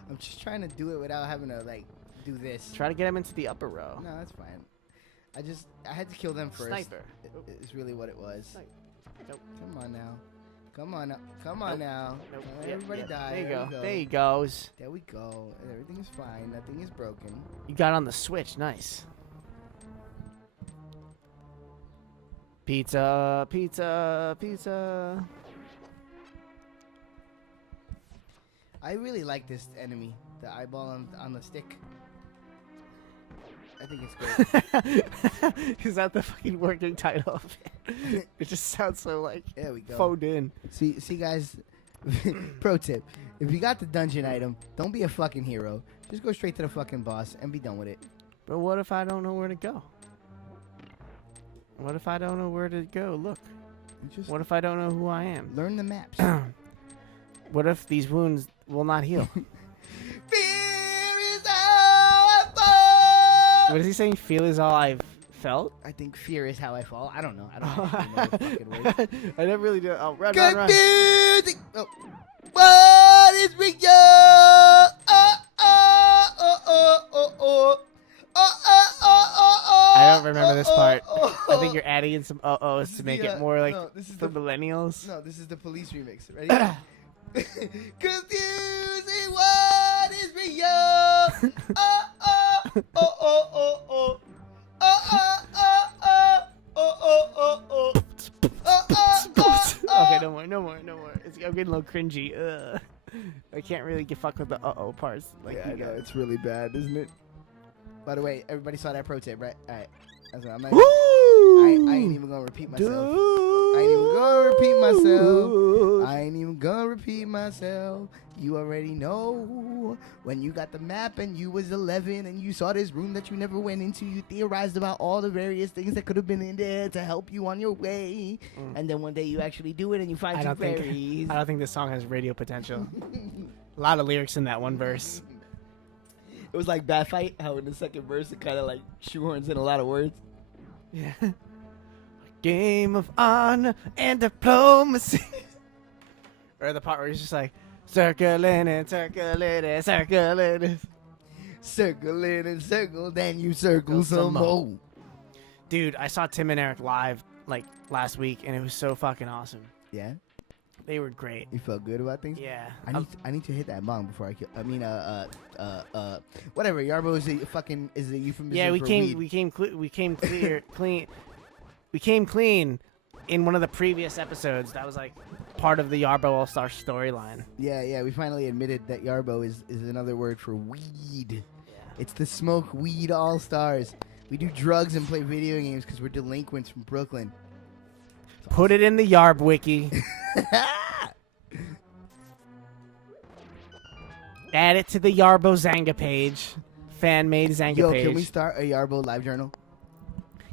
I'm just trying to do it without having to, like, do this. Try to get him into the upper row. No, that's fine. I had to kill them first. Sniper. Is really what it was. Sniper. Nope. Come on now. Come on now. Come on Nope. now. Nope. Everybody Yep. die. There you go. We There he goes. There we go. Everything is fine. Nothing is broken. You got on the Switch. Nice. Pizza, pizza, pizza. I really like this enemy. The eyeball on the stick. I think it's great. Is that the fucking working title of it? It just sounds so like There we go. phoned in. See, guys. Pro tip: if you got the dungeon item, don't be a fucking hero. Just go straight to the fucking boss and be done with it. But what if I don't know where to go? What if I don't know where to go? Look. You just What if I don't know who I am? learn the maps. What if these wounds will not heal? Fear is how I fall. What is he saying? Feel is all I've felt? I think fear is how I fall. I don't know. I don't actually know the fucking words. I never really do. Oh, run, run, run. Confusing. Oh. What is with you? Oh, oh, oh, oh, oh, oh. I don't remember this part. Oh, I think you're adding in some uh-ohs This to is make the, it more like no, this is for the millennials. no, this is the police remix. Ready? Confusing what is with you? Oh, oh, oh, oh, oh, oh. Oh, oh, oh, oh. Oh, oh, oh, oh. Oh, oh, oh, Okay, no more. I'm getting a little cringy. Ugh. I can't really get fucked with the uh-oh parts. Like Yeah, I you know. guys. It's really bad, isn't it? By the way, everybody saw that pro tip, right? All right. That's what I'm not, I ain't even going to repeat myself. I ain't even gonna repeat myself. I ain't even gonna repeat myself. You already know. When you got the map and you was 11 and you saw this room that you never went into, you theorized about all the various things that could have been in there to help you on your way. And then one day you actually do it and you find I two don't think fairies. I don't think this song has radio potential. A lot of lyrics in that one verse. It was like Bad Fight, how in the second verse it kind of like shoehorns in a lot of words. Yeah. Game of honor and diplomacy. Or the part where he's just like, circling and circling and circling it. Circle it and circle, then you circle some more. Dude, I saw Tim and Eric live like last week, and it was so fucking awesome. Yeah? They were great. You felt good about things? Yeah. I need to hit that bong before I kill. I mean, whatever. Yarbo is a euphemism Yeah, for weed. we came clean in one of the previous episodes. That was like part of the YARBO All-Star storyline. Yeah. We finally admitted that Yarbo is another word for weed. Yeah. It's the smoke weed All-Stars. We do drugs and play video games because we're delinquents from Brooklyn. Put it in the YARB wiki. Add it to the YARBO Zanga page. Fan-made Zanga page. Can we start a YARBO live journal?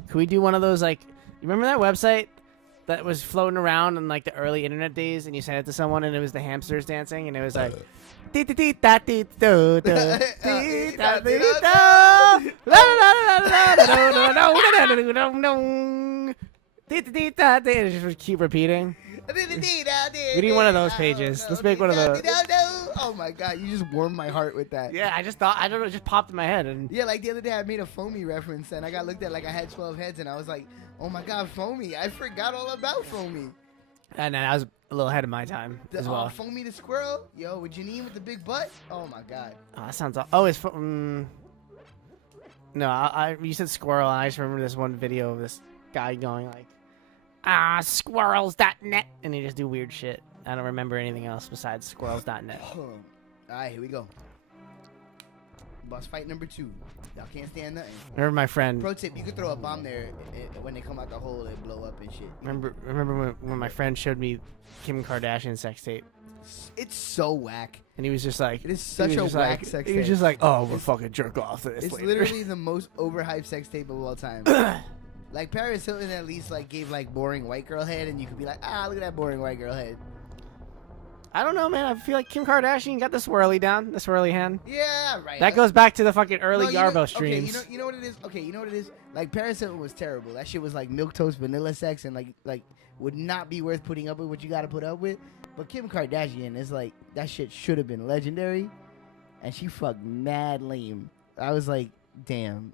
Can we do one of those, like, you remember that website that was floating around in, like, the early internet days, and you sent it to someone, and it was the hamsters dancing, and it was like... It just would keep repeating. We need one of those pages. Let's make one of those. Oh my god, you just warmed my heart with that. Yeah, I just thought, I don't know, it just popped in my head. And yeah, like the other day I made a Foamy reference and I got looked at like I had 12 heads and I was like, oh my god, Foamy. I forgot all about Foamy. And I was a little ahead of my time as well. Foamy the squirrel? Yo, with Janine with the big butt? Oh my god. Oh, that sounds... Oh, it's... No, you said squirrel, and I just remember this one video of this guy going like, squirrels.net, and he just do weird shit. I don't remember anything else besides squirrels.net. Alright, here we go. Boss fight number 2. Y'all can't stand nothing. Remember my friend... Pro tip, you could throw a bomb there. When they come out the hole, they blow up and shit. Remember when my friend showed me Kim Kardashian's sex tape? It's so whack. And he was just like... It is such a whack sex tape. He was just like, oh, we'll fucking jerk off to this It's later. literally the most overhyped sex tape of all time. Like, Paris Hilton at least, like, gave, like, boring white girl head, and you could be like, look at that boring white girl head. I don't know, man. I feel like Kim Kardashian got the swirly down, the swirly hand. Yeah, right. That goes back to the fucking early YARBO streams. Okay, you know what it is? Okay, you know what it is? Like, Paris Hilton was terrible. That shit was like milquetoast vanilla sex and like would not be worth putting up with what you got to put up with. But Kim Kardashian is like, that shit should have been legendary, and she fucked mad lame. I was like, damn,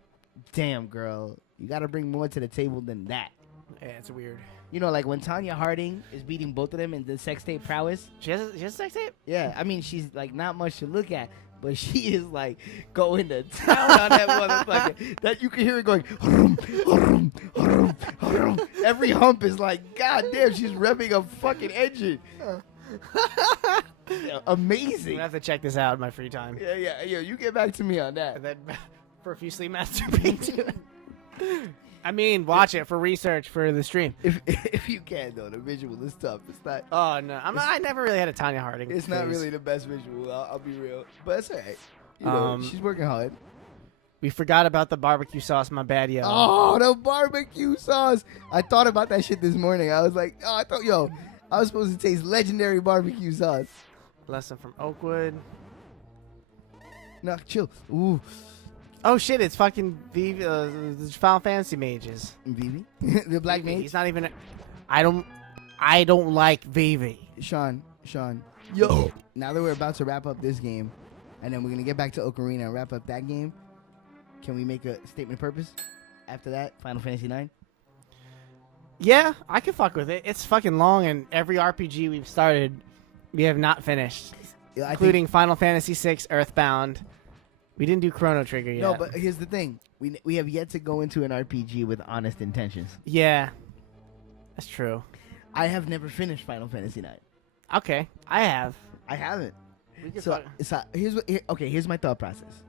girl, you got to bring more to the table than that. Yeah, it's weird. You know, like when Tanya Harding is beating both of them in the sex tape prowess. She has a sex tape? Yeah, I mean, she's like not much to look at, but she is like going to town on that motherfucker. That you can hear it going. Hum, hum, hum, hum. Every hump is like, god damn, she's revving a fucking engine. Amazing. I'm gonna have to check this out in my free time. Yeah. You get back to me on that. And then profusely masturbate to it. I mean, watch it for research for the stream. If you can, though, the visual is tough. It's not. Oh no, I never really had a Tanya Harding. It's not really the best visual. I'll be real, but it's alright. You know, she's working hard. We forgot about the barbecue sauce. My bad, yo. Oh, the barbecue sauce! I thought about that shit this morning. I was like, I was supposed to taste legendary barbecue sauce. Lesson from Oakwood. No, chill. Ooh. Oh shit! It's fucking Vivi, the Final Fantasy mages. Vivi, the black mage. He's not even. I don't like Vivi. Sean. Yo. Now that we're about to wrap up this game, and then we're gonna get back to Ocarina and wrap up that game, can we make a statement of purpose after that? Final Fantasy 9. Yeah, I can fuck with it. It's fucking long, and every RPG we've started, we have not finished, including Final Fantasy VI Earthbound. We didn't do Chrono Trigger yet. No, but here's the thing. We have yet to go into an RPG with honest intentions. Yeah, that's true. I have never finished Final Fantasy 9. Okay, I have. I haven't. So here's my thought process.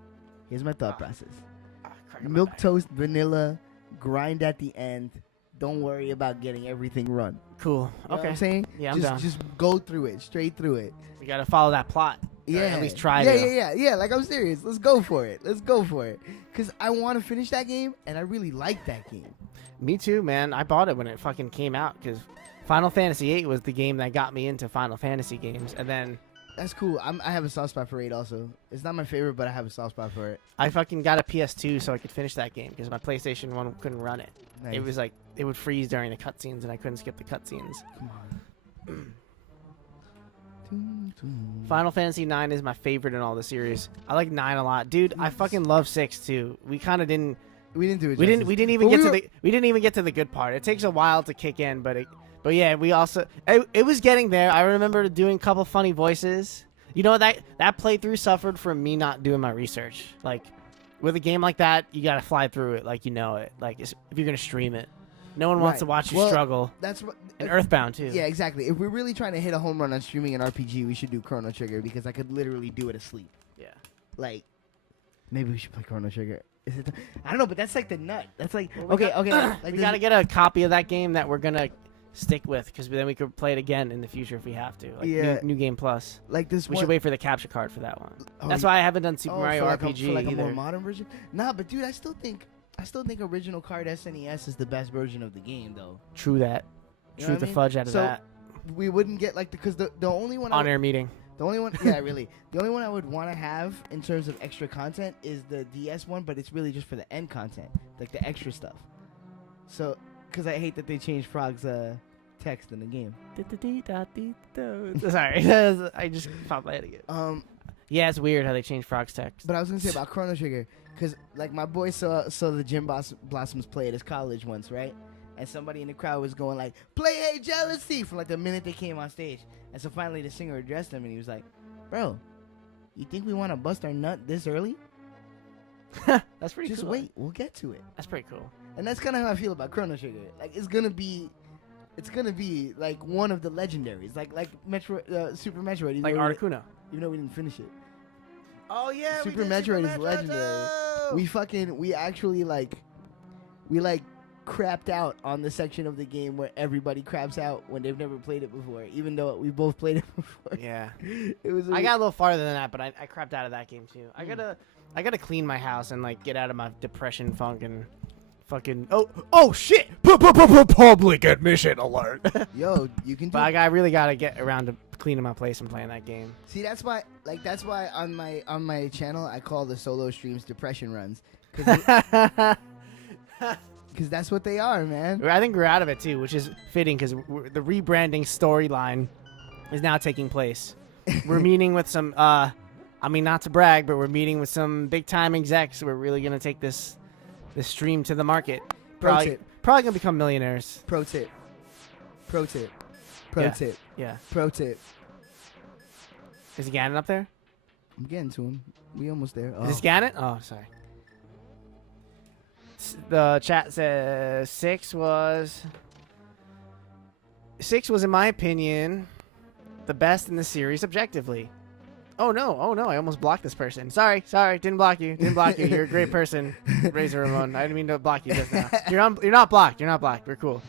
Milk toast, vanilla, grind at the end. Don't worry about getting everything run. Cool. You know what I'm saying? Yeah, I'm down. Just go through it, straight through it. We gotta follow that plot. Yeah. At least try Yeah. Like, I'm serious. Let's go for it. Because I want to finish that game, and I really like that game. Me too, man. I bought it when it fucking came out, because Final Fantasy VIII was the game that got me into Final Fantasy games, and then... That's cool. I have a soft spot for 8 also. It's not my favorite, but I have a soft spot for it. I fucking got a PS2 so I could finish that game, because my PlayStation 1 couldn't run it. Nice. It was like, it would freeze during the cutscenes, and I couldn't skip the cutscenes. Come on. Final Fantasy 9 is my favorite in all the series. I like 9 a lot, dude. I fucking love 6 too. We kind of didn't. We didn't do it. We didn't even get to the good part. It takes a while to kick in, but But yeah, we also it was getting there. I remember doing a couple funny voices. You know, that playthrough suffered from me not doing my research. Like with a game like that, you gotta fly through it like you know it. Like if you're gonna stream it, no one wants to watch you struggle. That's what. And Earthbound too. Yeah, exactly. If we're really trying to hit a home run on streaming an RPG, we should do Chrono Trigger because I could literally do it asleep. Yeah. Like, maybe we should play Chrono Trigger. Is it? I don't know, but that's like the nut. That's like Well, okay. Like we gotta get a copy of that game that we're gonna stick with because then we could play it again in the future if we have to. Like Yeah. New Game Plus. Like this. We should wait for the capture card for that one. Oh, That's why I haven't done Super Mario for RPG like a either. more modern version. Nah, but dude, I still think original card SNES is the best version of the game, though. True that. You know True what the I mean? fudge out of So, that. We wouldn't get like because the only one On air meeting. the only one yeah really the only one I would want to have in terms of extra content is the DS one, but it's really just for the end content, like the extra stuff. So, because I hate that they changed Frog's text in the game. Sorry, I just popped my head again. Yeah, it's weird how they changed Frog's text. But I was gonna say about Chrono Trigger, because like my boy saw the Jim Blossoms play at his college once, right? And somebody in the crowd was going like, "Play Hey Jealousy" from like the minute they came on stage. And so finally the singer addressed him and he was like, "Bro, you think we want to bust our nut this early? That's pretty Just cool. wait, we'll get to it." That's pretty cool. And that's kind of how I feel about Chrono Trigger. Like it's gonna be like one of the legendaries, like Metro, Super Metroid. Like Articuno. Even though we didn't finish it. Oh yeah, Super Metroid is legendary. We actually we crapped out on the section of the game where everybody craps out when they've never played it before, even though we both played it before. Yeah. It was. I got a little farther than that, but I crapped out of that game too. I gotta clean my house and like get out of my depression funk and fucking oh shit! Public admission alert. Yo, you can do. But I really gotta get around to cleaning my place and playing that game. See, that's why on my channel I call the solo streams depression runs, because that's what they are, man. I think we're out of it too, which is fitting because the rebranding storyline is now taking place. We're meeting with some, I mean, not to brag, but we're meeting with some big time execs. We're really gonna take this stream to the market. Probably gonna become millionaires. Pro tip. Yeah. Pro tip. Is Ganon up there? I'm getting to him. We almost there. Is this Ganon? Oh, sorry. The chat says 6 was, in my opinion, the best in the series objectively. Oh no, I almost blocked this person. Sorry, didn't block you. You're a great person, Razor Ramon. I didn't mean to block you just now. You're not blocked. We're cool.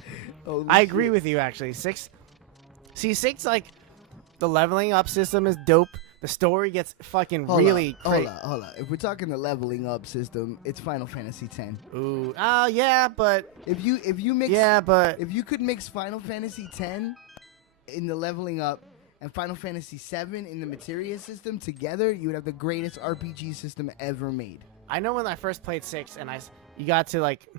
Oh, I agree with you actually. 6, like the leveling up system is dope. The story gets fucking really crazy. Hold on. If we're talking the leveling up system, it's Final Fantasy X. Ooh, yeah, but if you mix, if you could mix Final Fantasy X in the leveling up and Final Fantasy VII in the materia system together, you would have the greatest RPG system ever made. I know when I first played 6 and you got to like,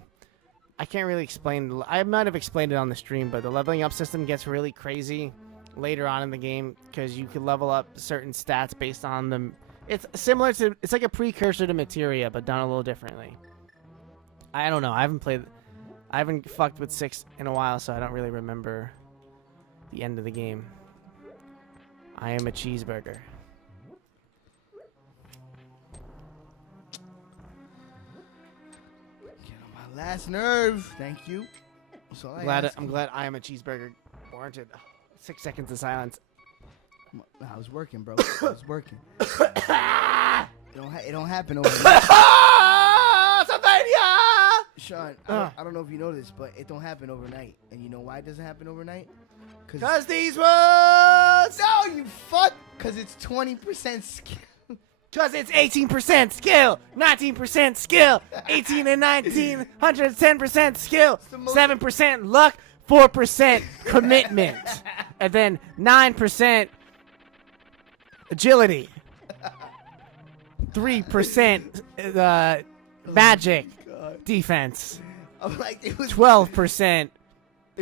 I can't really explain. I might have explained it on the stream, but the leveling up system gets really crazy later on in the game because you can level up certain stats based on them. It's similar to, it's like a precursor to materia, but done a little differently. I don't know. I haven't fucked with 6 in a while, so I don't really remember the end of the game. I am a cheeseburger. Get on my last nerve. Thank you. That's all I'm glad I am a cheeseburger warranted. 6 seconds of silence. I was working, bro. I was working. It don't happen overnight. Sean, I don't know if you know this, but it don't happen overnight. And you know why it doesn't happen overnight? Because these words! No, you fuck! Because it's 20% skill. Because it's 18% skill, 19% skill, 18 and 19, 110% skill, 7% luck, 4% commitment, and then 9% agility, 3% magic defense, I'm like, it was 12%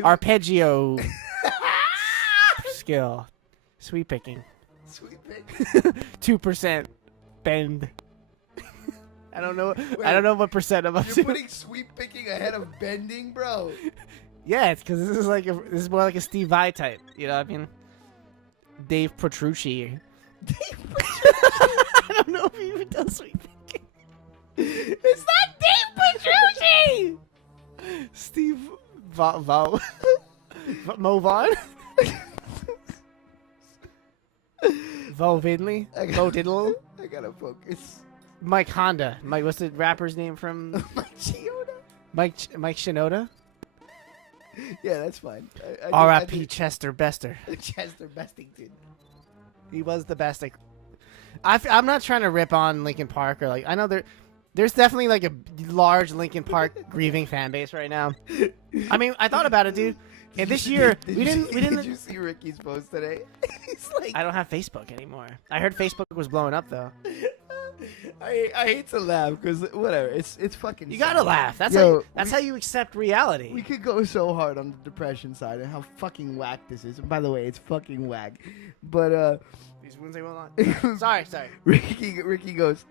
arpeggio skill, sweet picking, 2% bend. I don't know what percent I'm up to. You're putting sweep picking ahead of bending, bro. Yeah, it's because this is more like a Steve Vai type. You know what I mean? Dave Petrucci. I don't know if he even does Sweet Thinking. It's not Dave Petrucci! Steve Mo Vaughn? Vo Vidley? Vo Diddle? I gotta focus. Mike Honda. Mike, what's the rapper's name from? Mike Chioda? Mike Shinoda? Yeah, that's fine. R.I.P. Chester Bester. Chester Bestington. He was the best. Like, I'm not trying to rip on Linkin Park or like I know there's definitely like a large Linkin Park grieving fan base right now. I mean, I thought about it, dude. And this year we didn't. Did you see Ricky's post today? He's like, I don't have Facebook anymore. I heard Facebook was blowing up though. I hate to laugh because whatever. It's fucking. You gotta laugh. That's how you accept reality. We could go so hard on the depression side and how fucking whack this is. And by the way, it's fucking whack. But these wounds they will not. Sorry. Ricky goes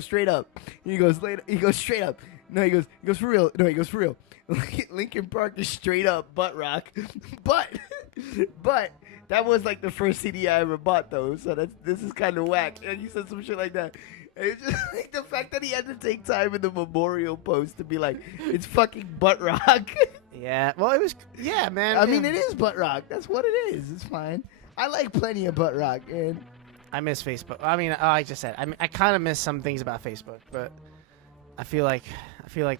straight up. He goes straight up. No, he goes for real. No, he goes for real. Linkin Park is straight up butt rock, but that was like the first CD I ever bought though, so this is kind of whack. And he said some shit like that. And it's just like the fact that he had to take time in the memorial post to be like, it's fucking butt rock. Yeah, well it was. Yeah, man. I mean, it is butt rock. That's what it is. It's fine. I like plenty of butt rock, and I miss Facebook. I mean, I just said I kind of miss some things about Facebook, but I feel like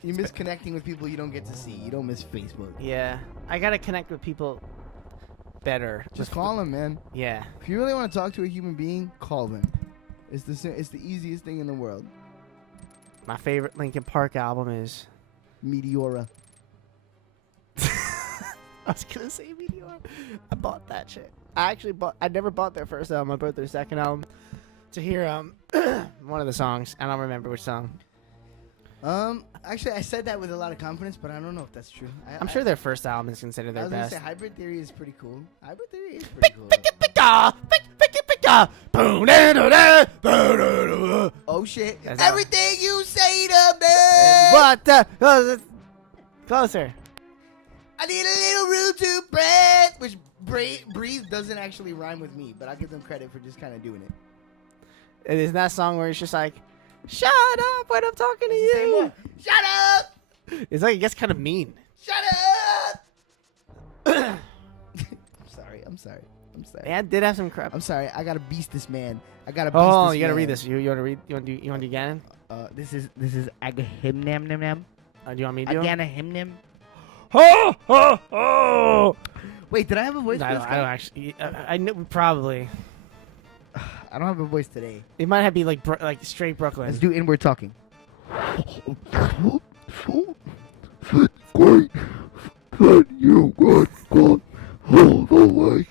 you miss connecting with people you don't get to see. You don't miss Facebook. Yeah, I gotta connect with people better. Just call them, man. Yeah. If you really want to talk to a human being, call them. It's the easiest thing in the world. My favorite Linkin Park album is Meteora. I was gonna say Meteora. I bought that shit. I never bought their first album. I bought their second album to hear one of the songs. I don't remember which song. Actually, I said that with a lot of confidence, but I don't know if that's true. I'm sure their first album is considered their I was best. gonna say Hybrid Theory is pretty cool. Hybrid Theory is pretty cool. Oh shit! Everything you say to me. What the? Closer. I need a little room to breathe, which breathe doesn't actually rhyme with me, but I'll give them credit for just kind of doing it. It is that song where it's just like, shut up when I'm talking to you. Shut up! It's like it gets kind of mean. Shut up! I'm sorry. Yeah, I did have some crap. I'm sorry. I gotta beast this man. I gotta beast this Oh, man. you gotta read this. You wanna read? You wanna do again? This is Agahimnam nam nam. Do you want me to do it? Agahimnam. Ho ho ho! Wait, did I have a voice? No, for this I don't guy? actually. I knew probably. I don't have a voice today. It might have to be like straight Brooklyn. Let's do inward talking. Great that you got all the way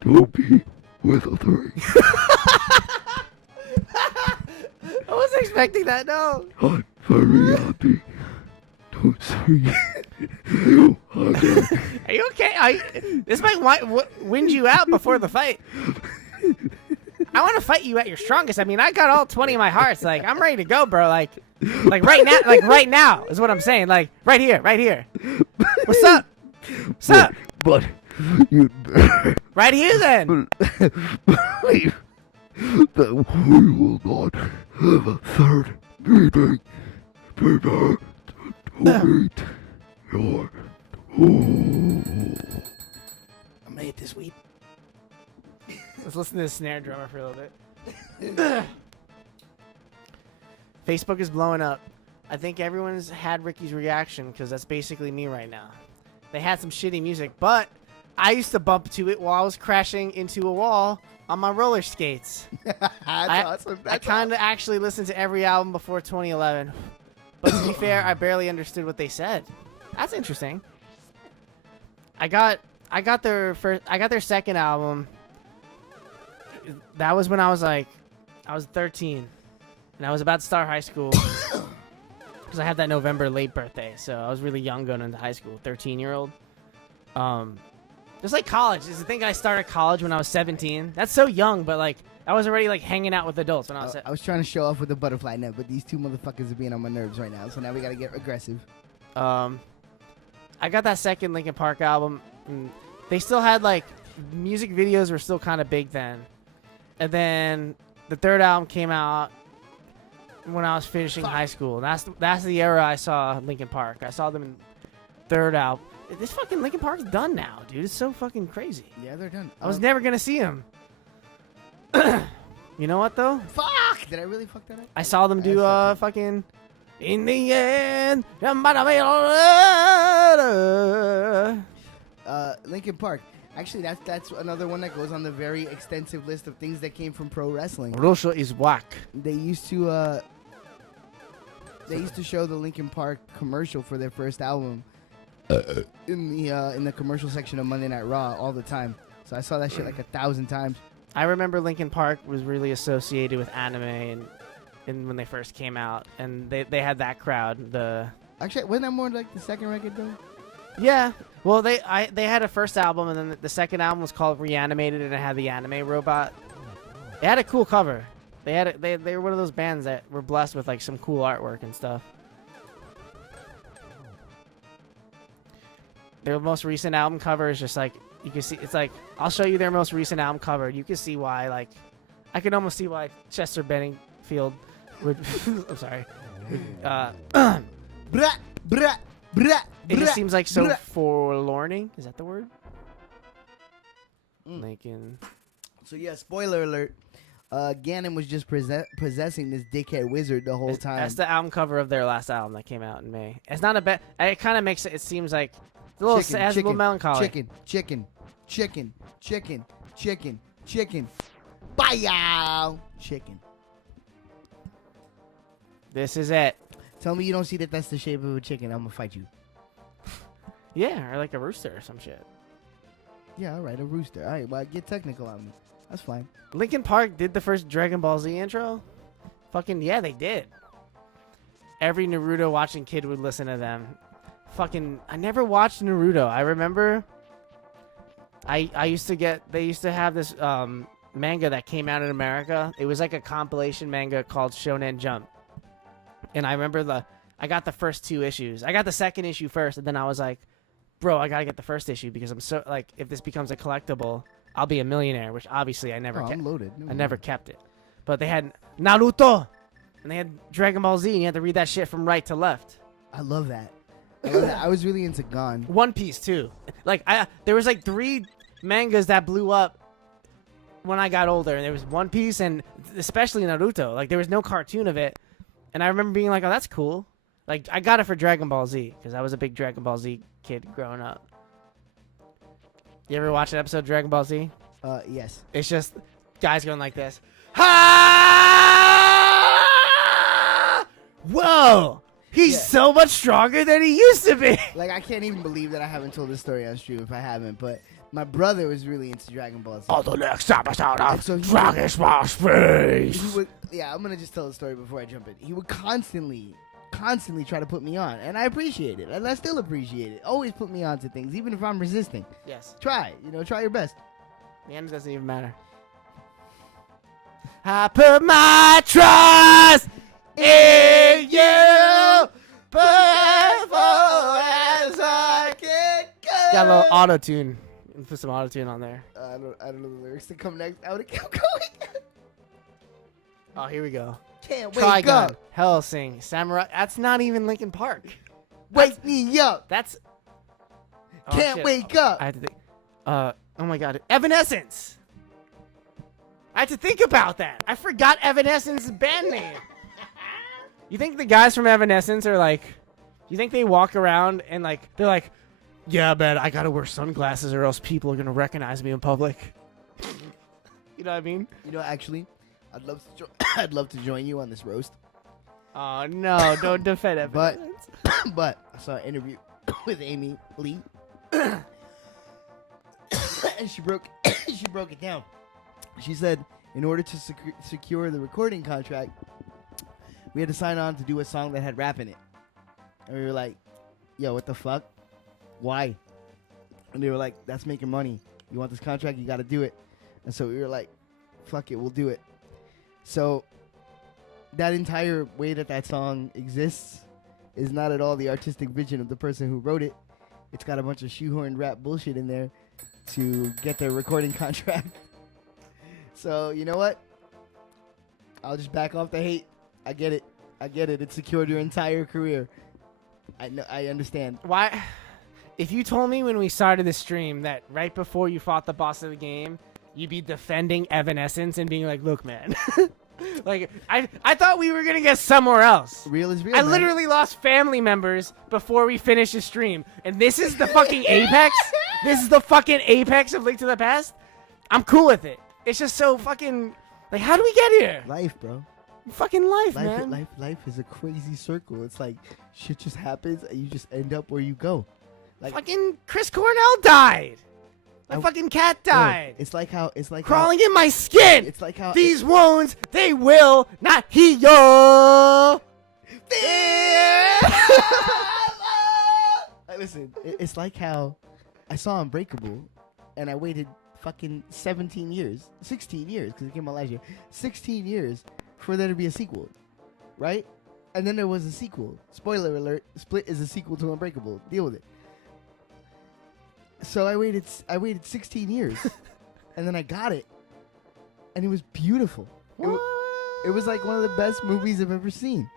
to be with a three. I wasn't expecting that. No. I'm very happy to see you again. Are you okay? This might wind you out before the fight. I want to fight you at your strongest. I mean, I got all 20 of my hearts. Like, I'm ready to go, bro. Like right now. Like right now is what I'm saying. Like right here. What's up? What's up? But you'd better Right here, then. believe that we will not have a third meeting. Prepare to meet your I'm gonna hit this weed. Let's listen to the snare drummer for a little bit. Facebook is blowing up. I think everyone's had Ricky's reaction because that's basically me right now. They had some shitty music, but I used to bump to it while I was crashing into a wall on my roller skates. That's awesome. I kind of actually listened to every album before 2011. But to be fair, I barely understood what they said. That's interesting. I got their second album. That was when I was 13, and I was about to start high school because I had that November late birthday, so I was really young going into high school, 13-year-old. Just like college. Is the thing I started college when I was 17. That's so young, but like I was already like hanging out with adults when I was. I was trying to show off with the butterfly net, but these two motherfuckers are being on my nerves right now, so now we gotta get aggressive. I got that second Linkin Park album. And they still had like music videos were still kind of big then, and then the third album came out when I was finishing high school. And that's the era I saw Linkin Park. I saw them in third album. This fucking Linkin Park's done now, dude. It's so fucking crazy. Yeah, they're done. I was never gonna see them. You know what though? Fuck! Did I really fuck that up? I saw them do fucking in the end. Linkin Park. Actually, that's another one that goes on the very extensive list of things that came from pro wrestling. Russia is whack. They used to show the Linkin Park commercial for their first album in the commercial section of Monday Night Raw all the time. So I saw that shit like 1,000 times. I remember Linkin Park was really associated with anime and when they first came out, and they had that crowd. Actually, wasn't that more like the second record though? Yeah. Well, they had a first album, and then the second album was called Reanimated, and it had the anime robot. They had a cool cover. They were one of those bands that were blessed with like some cool artwork and stuff. Their most recent album cover is just like, you can see, it's like, I'll show you their most recent album cover. You can see why, like, I can almost see why Chester Benningfield would, I'm sorry. Brah, brah, brah, It just brah, seems like so brah. forlorning. Is that the word? Lincoln. So yeah, spoiler alert. Ganon was just possessing this dickhead wizard the whole time. That's the album cover of their last album that came out in May. It's not a bad. It kind of makes it. It seems like it's a little. It has a little melancholy. Chicken. Bye, chicken. This is it. Tell me you don't see that that's the shape of a chicken. I'm gonna fight you. Yeah, or like a rooster or some shit. Yeah, all right, a rooster. All right, well, get technical on me. That's fine. Linkin Park did the first Dragon Ball Z intro. Fucking yeah, they did. Every Naruto watching kid would listen to them. Fucking, I never watched Naruto. I remember I used to get, they used to have this manga that came out in America. It was like a compilation manga called Shonen Jump. And I remember I got the first 2 issues. I got the second issue first, and then I was like, bro, I gotta get the first issue because I'm so, like, if this becomes a collectible, I'll be a millionaire, which obviously I never kept. I'm loaded. I never kept it. But they had Naruto, and they had Dragon Ball Z, and you had to read that shit from right to left. I love that. I was really into Gon. One Piece, too. Like, there was, like, 3 mangas that blew up when I got older, and there was One Piece and especially Naruto. Like, there was no cartoon of it. And I remember being like, oh, that's cool. Like, I got it for Dragon Ball Z, because I was a big Dragon Ball Z kid growing up. You ever watch an episode of Dragon Ball Z? Yes. It's just guys going like this. Ha! Whoa! He's so much stronger than he used to be. Like, I can't even believe that I haven't told this story on stream if I haven't, but my brother was really into Dragon Ball Z. On the next episode of So Dragon Ball Space. he would, yeah, I'm gonna just tell the story before I jump in. He would constantly try to put me on, and I appreciate it, and I still appreciate it. Always put me on to things, even if I'm resisting. Yes. Try your best. The end doesn't even matter. I put my trust in you, powerful as I can go. Got a little auto-tune. Put some auto-tune on there. I don't know the lyrics to come next. I would have kept going. Oh, here we go. Can't wake Trigun, up. Hellsing, Samurai. That's not even Linkin Park. Wake me up. That's. Oh, Can't shit. wake up. I had to think. Oh my god. Evanescence. I had to think about that. I forgot Evanescence's band name. You think the guys from Evanescence are like. You think they walk around and like. They're like. Yeah, man, I gotta wear sunglasses or else people are gonna recognize me in public. You know what I mean? You know, actually, I'd love to I'd love to join you on this roast. Oh no! Don't defend Evanescence. But I saw an interview with Amy Lee, and she broke it down. She said in order to secure the recording contract, we had to sign on to do a song that had rap in it, and we were like, "Yo, what the fuck? Why?" And they were like, "That's making money. You want this contract? You got to do it." And so we were like, "Fuck it, we'll do it." So that entire way that song exists is not at all the artistic vision of the person who wrote it. It's got a bunch of shoehorned rap bullshit in there to get their recording contract. So, you know what? I'll just back off the hate. I get it. It secured your entire career. I understand. Why? If you told me when we started the stream that right before you fought the boss of the game, you'd be defending Evanescence and being like, look, man. Like, I thought we were going to get somewhere else. Real is real, I man. literally lost family members before we finished the stream. And this is the fucking apex? This is the fucking apex of Link to the Past? I'm cool with it. It's just so fucking... Like, how do we get here? Life, bro. Fucking life, man. Life is a crazy circle. It's like shit just happens and you just end up where you go. Like Fucking Chris Cornell died. My fucking cat died. It's like how Crawling in my skin. It's like how These wounds, they will not heal. Listen, it's like how I saw Unbreakable and I waited fucking 16 years because it came out last year. 16 years for there to be a sequel, right? And then there was a sequel. Spoiler alert: Split is a sequel to Unbreakable. Deal with it. So I waited 16 years, and then I got it, and it was beautiful. It was like one of the best movies I've ever seen.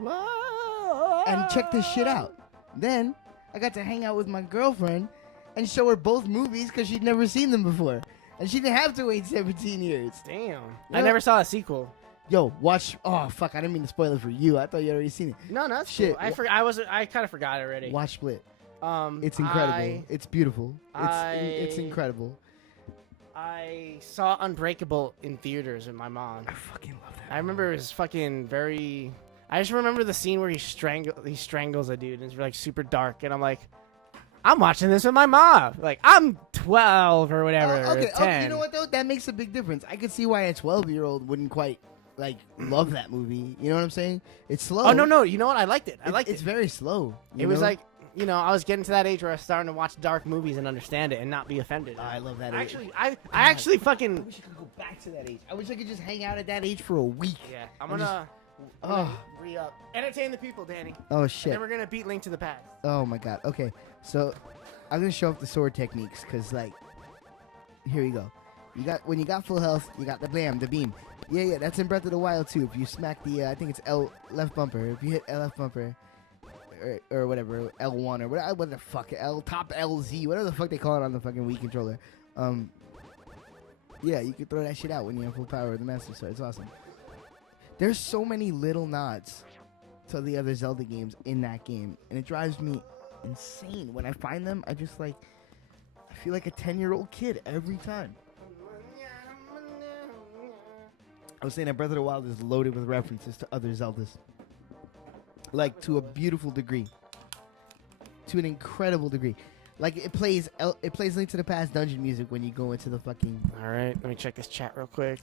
And check this shit out. Then I got to hang out with my girlfriend and show her both movies because she'd never seen them before, and she didn't have to wait 17 years. Damn. I never saw a sequel. Yo, watch. Oh fuck! I didn't mean to spoil it for you. I thought you already seen it. No, that's shit. Cool. I kind of forgot already. Watch Split. It's incredible. It's beautiful. It's incredible. I saw Unbreakable in theaters with my mom. I fucking love that. I remember it was fucking very. I just remember the scene where he strangles a dude, and it's like super dark, and I'm like, I'm watching this with my mom. Like I'm 12 or whatever. Okay, or 10. okay. You know what though? That makes a big difference. I could see why a 12-year-old wouldn't quite love that movie. You know what I'm saying? It's slow. Oh no! You know what? I liked it. It's very slow. It was like. You know, I was getting to that age where I was starting to watch dark movies and understand it and not be offended. Oh, I love that age. Actually, I actually fucking... I wish I could go back to that age. I wish I could just hang out at that age for a week. Yeah, I'm gonna re-up. Entertain the people, Danny. Oh, shit. And then we're gonna beat Link to the Past. Oh, my God. Okay, so I'm going to show off the sword techniques because, here you go. When you got full health, you got the blam, the beam. Yeah, that's in Breath of the Wild, too. If you smack the, I think it's L left bumper. If you hit L left bumper... Or whatever, L1 or what the fuck, top LZ, whatever the fuck they call it on the fucking Wii controller. Yeah, you can throw that shit out when you have full power of the Master Sword. It's awesome. There's so many little nods to the other Zelda games in that game, and it drives me insane. When I find them, I feel like a 10-year-old kid every time. I was saying that Breath of the Wild is loaded with references to other Zeldas. To a beautiful degree. To an incredible degree. It plays Link to the Past dungeon music when you go into the fucking... Alright, let me check this chat real quick.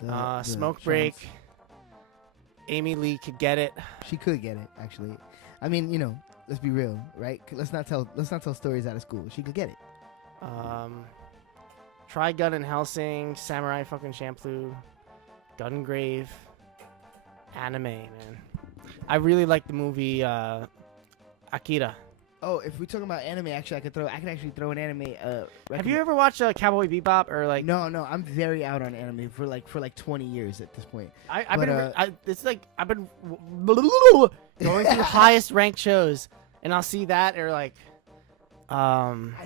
The Smoke Break. Amy Lee could get it. She could get it, actually. I mean, let's be real, right? Let's not tell stories out of school. She could get it. Trigun and Helsing, Samurai fucking Champloo, Gungrave, anime, man. I really like the movie Akira. Oh, if we're talking about anime, actually, I could actually throw an anime. Have you ever watched Cowboy Bebop or No, I'm very out on anime for 20 years at this point. I've been going through highest ranked shows, and I'll see that or I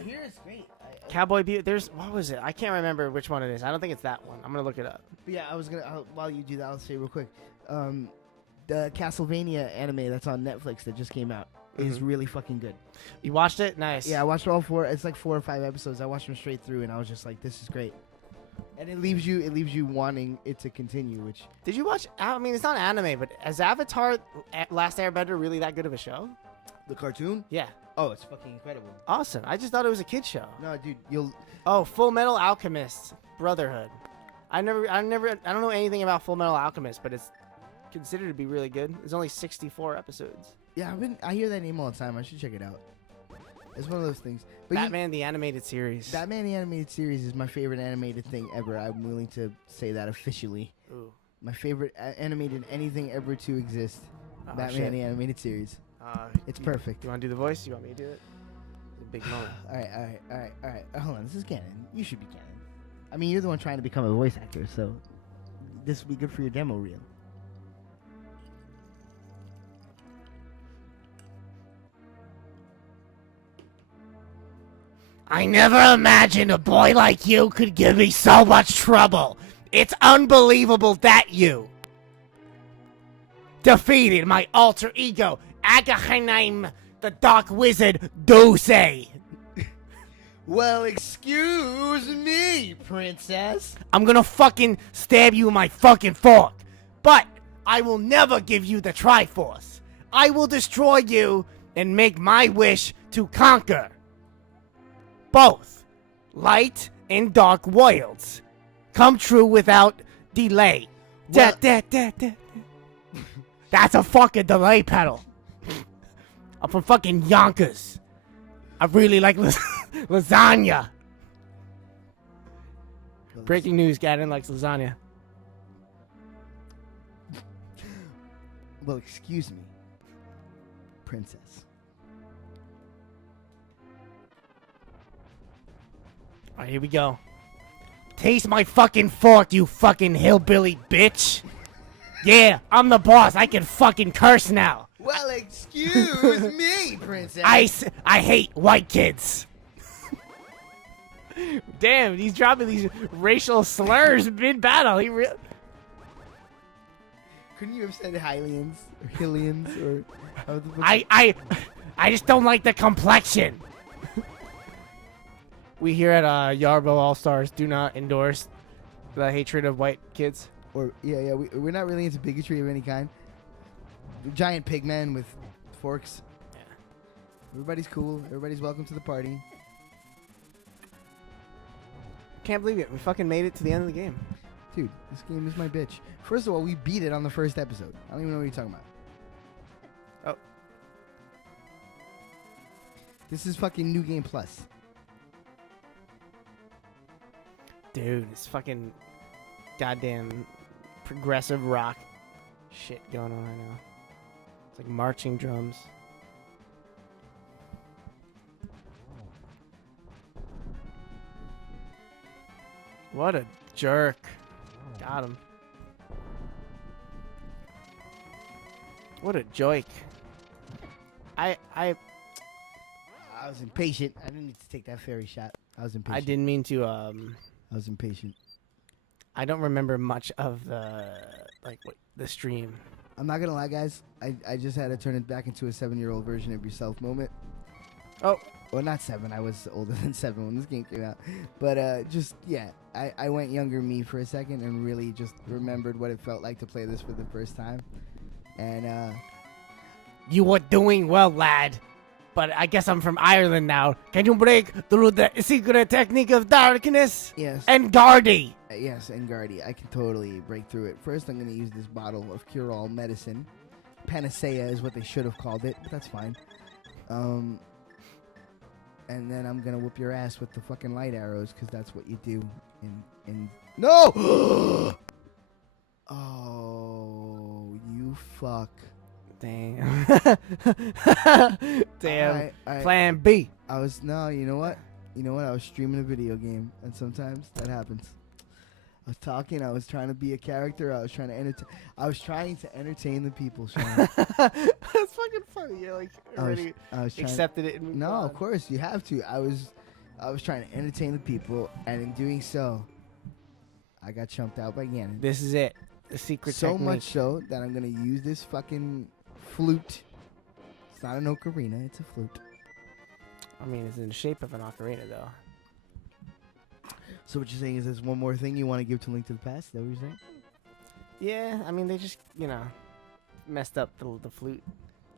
hear it's great. Cowboy Bebop. What was it? I can't remember which one it is. I don't think it's that one. I'm gonna look it up. Yeah, while you do that, I'll say real quick. The Castlevania anime that's on Netflix that just came out is really fucking good. You watched it? Nice. Yeah, I watched all 4. It's 4 or 5 episodes. I watched them straight through, and I was just like, "This is great." And it leaves you wanting it to continue. Which did you watch? I mean, it's not anime, but is Avatar: Last Airbender really that good of a show? The cartoon? Yeah. Oh, it's fucking incredible. Awesome. I just thought it was a kid show. No, dude, you'll. Oh, Full Metal Alchemist Brotherhood. I don't know anything about Full Metal Alchemist, but it's considered to be really good. It's only 64 episodes. Yeah, I hear that name all the time. I should check it out. It's one of those things. But Batman the Animated Series. Batman the Animated Series is my favorite animated thing ever. I'm willing to say that officially. Ooh. My favorite animated anything ever to exist. Oh, Batman shit. the Animated Series. It's perfect. You want to do the voice? You want me to do it? big moment. All right. Hold on, this is canon. You should be canon. I mean, you're the one trying to become a voice actor, so this will be good for your demo reel. I never imagined a boy like you could give me so much trouble. It's unbelievable that you defeated my alter ego, Agaheim, the Dark Wizard Dose. Well, excuse me, princess. I'm gonna fucking stab you with my fucking fork. But I will never give you the Triforce. I will destroy you and make my wish to conquer both light and dark worlds come true without delay. Well- That's a fucking delay pedal. I'm from fucking Yonkers. I really like lasagna. Breaking news, Gadden likes lasagna. Well, excuse me, princess. Alright, here we go. Taste my fucking fork, you fucking hillbilly bitch. Yeah, I'm the boss. I can fucking curse now. Well, excuse me, princess. I hate white kids. Damn, he's dropping these racial slurs mid-battle. Couldn't you have said Hylians or Hillians or? How the fuck- I just don't like the complexion. We here at YARBO Allstars do not endorse the hatred of white kids. Or we're not really into bigotry of any kind. Giant pigmen with forks. Yeah. Everybody's cool. Everybody's welcome to the party. Can't believe it. We fucking made it to the end of the game. Dude, this game is my bitch. First of all, we beat it on the first episode. I don't even know what you're talking about. Oh. This is fucking New Game Plus. Dude, it's fucking goddamn progressive rock shit going on right now. It's like marching drums. What a jerk. Got him. What a joke. I was impatient. I didn't need to take that fairy shot. I was impatient. I didn't mean to I was impatient. I don't remember much of the the stream. I'm not gonna lie, guys. I just had to turn it back into a 7-year-old version of yourself moment. Oh. Well, not 7. I was older than 7 when this game came out. But I went younger me for a second and really just remembered what it felt like to play this for the first time. And You were doing well, lad. But I guess I'm from Ireland now. Can you break through the secret technique of darkness? yes. And Gardy. Yes, and Guardy, I can totally break through it. First, I'm going to use this bottle of cure-all medicine. Panacea is what they should have called it, but that's fine. And then I'm going to whoop your ass with the fucking light arrows, because that's what you do in... No! Oh, you fuck. Damn. Damn. All right. Plan B. You know what? I was streaming a video game, and sometimes that happens. I was talking. I was trying to be a character. I was trying to entertain the people, Sean. That's fucking funny. You're like already I was trying accepted it. And moved No, on. of course you have to. I was trying to entertain the people, and in doing so, I got chumped out by Ganon. This is it. The secret So technique. much so that I'm gonna use this fucking flute. It's not an ocarina. It's a flute. I mean, it's in the shape of an ocarina, though. So what you're saying is there's one more thing you want to give to Link to the Past? Is that what you're saying? Yeah, I mean, they just, messed up the flute.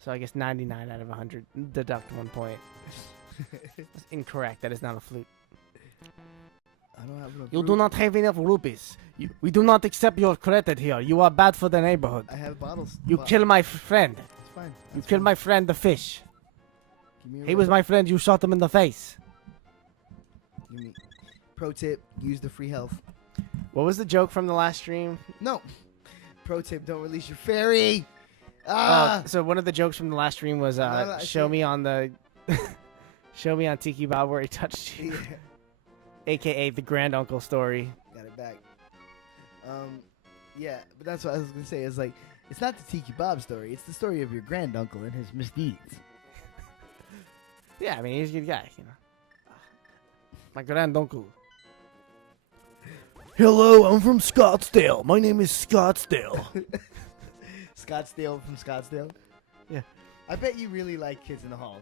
So I guess 99 out of 100. Deduct 1 point. It's incorrect. That is not a flute. I don't have enough. You do not have enough rupees. We do not accept your credit here. You are bad for the neighborhood. I have bottles. You kill my friend. It's fine. You killed my friend, the fish. Give me a He was my friend. You shot him in the face. Give me. Pro tip: use the free health. What was the joke from the last stream? No. Pro tip: don't release your fairy. So one of the jokes from the last stream was I show see. me on the Show me on Tiki Bob where he touched you. Yeah, AKA the grand uncle story. got it back. Yeah, but that's what I was gonna say. It's like it's not the Tiki Bob story. It's the story of your granduncle and his misdeeds. Yeah, I mean, he's a good guy, you know. My grand uncle. Hello, I'm from Scottsdale. My name is Scottsdale. Scottsdale from Scottsdale. Yeah. I bet you really like Kids in the Hall.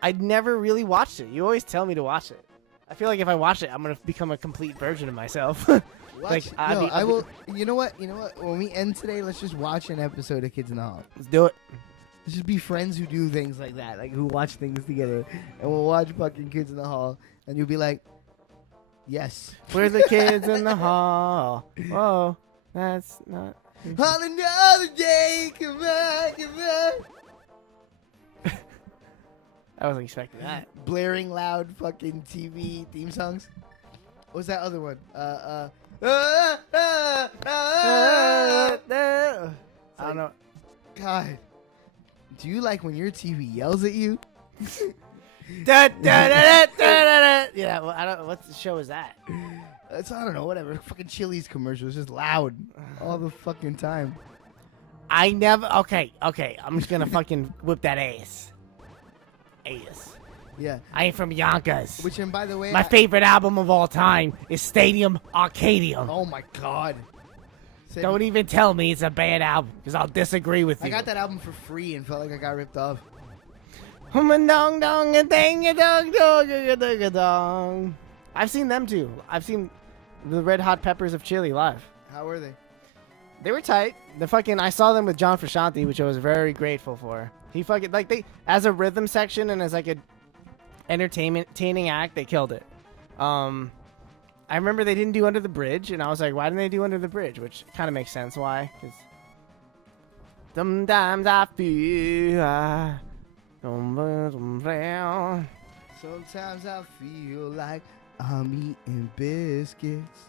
I'd never really watched it. You always tell me to watch it. I feel like if I watch it, I'm gonna become a complete version of myself. Watch, I will. You know what? You know what? When we end today, let's just watch an episode of Kids in the Hall. Let's do it. Let's just be friends who do things like that, like who watch things together, and we'll watch fucking Kids in the Hall, and you'll be like, "Yes, We're the kids in the hall. Whoa, that's not. on another day, come on, come on." I wasn't expecting that. Blaring loud fucking TV theme songs. What's that other one? I don't know. God, do you like when your TV yells at you? Da, da, da, da, da, da. Yeah, well, I don't. What show is that? It's, I don't know, whatever. Fucking Chili's commercials, just loud all the fucking time. I never. Okay. I'm just gonna fucking whip that ass. Yeah. I ain't from Yonkers. Which, and by the way, My favorite album of all time is Stadium Arcadium. oh my God. Don't even tell me it's a bad album, because I'll disagree with you. I got that album for free and felt like I got ripped off. I've seen them too. I've seen the Red Hot Peppers of Chili live. How were they? They were tight. I saw them with John Frusciante, which I was very grateful for. He fucking, like, they, as a rhythm section and as like a entertaining act, they killed it. I remember they didn't do Under the Bridge, and I was like, why didn't they do Under the Bridge? Which kind of makes sense why. Because sometimes I feel Sometimes I feel like I'm eating biscuits.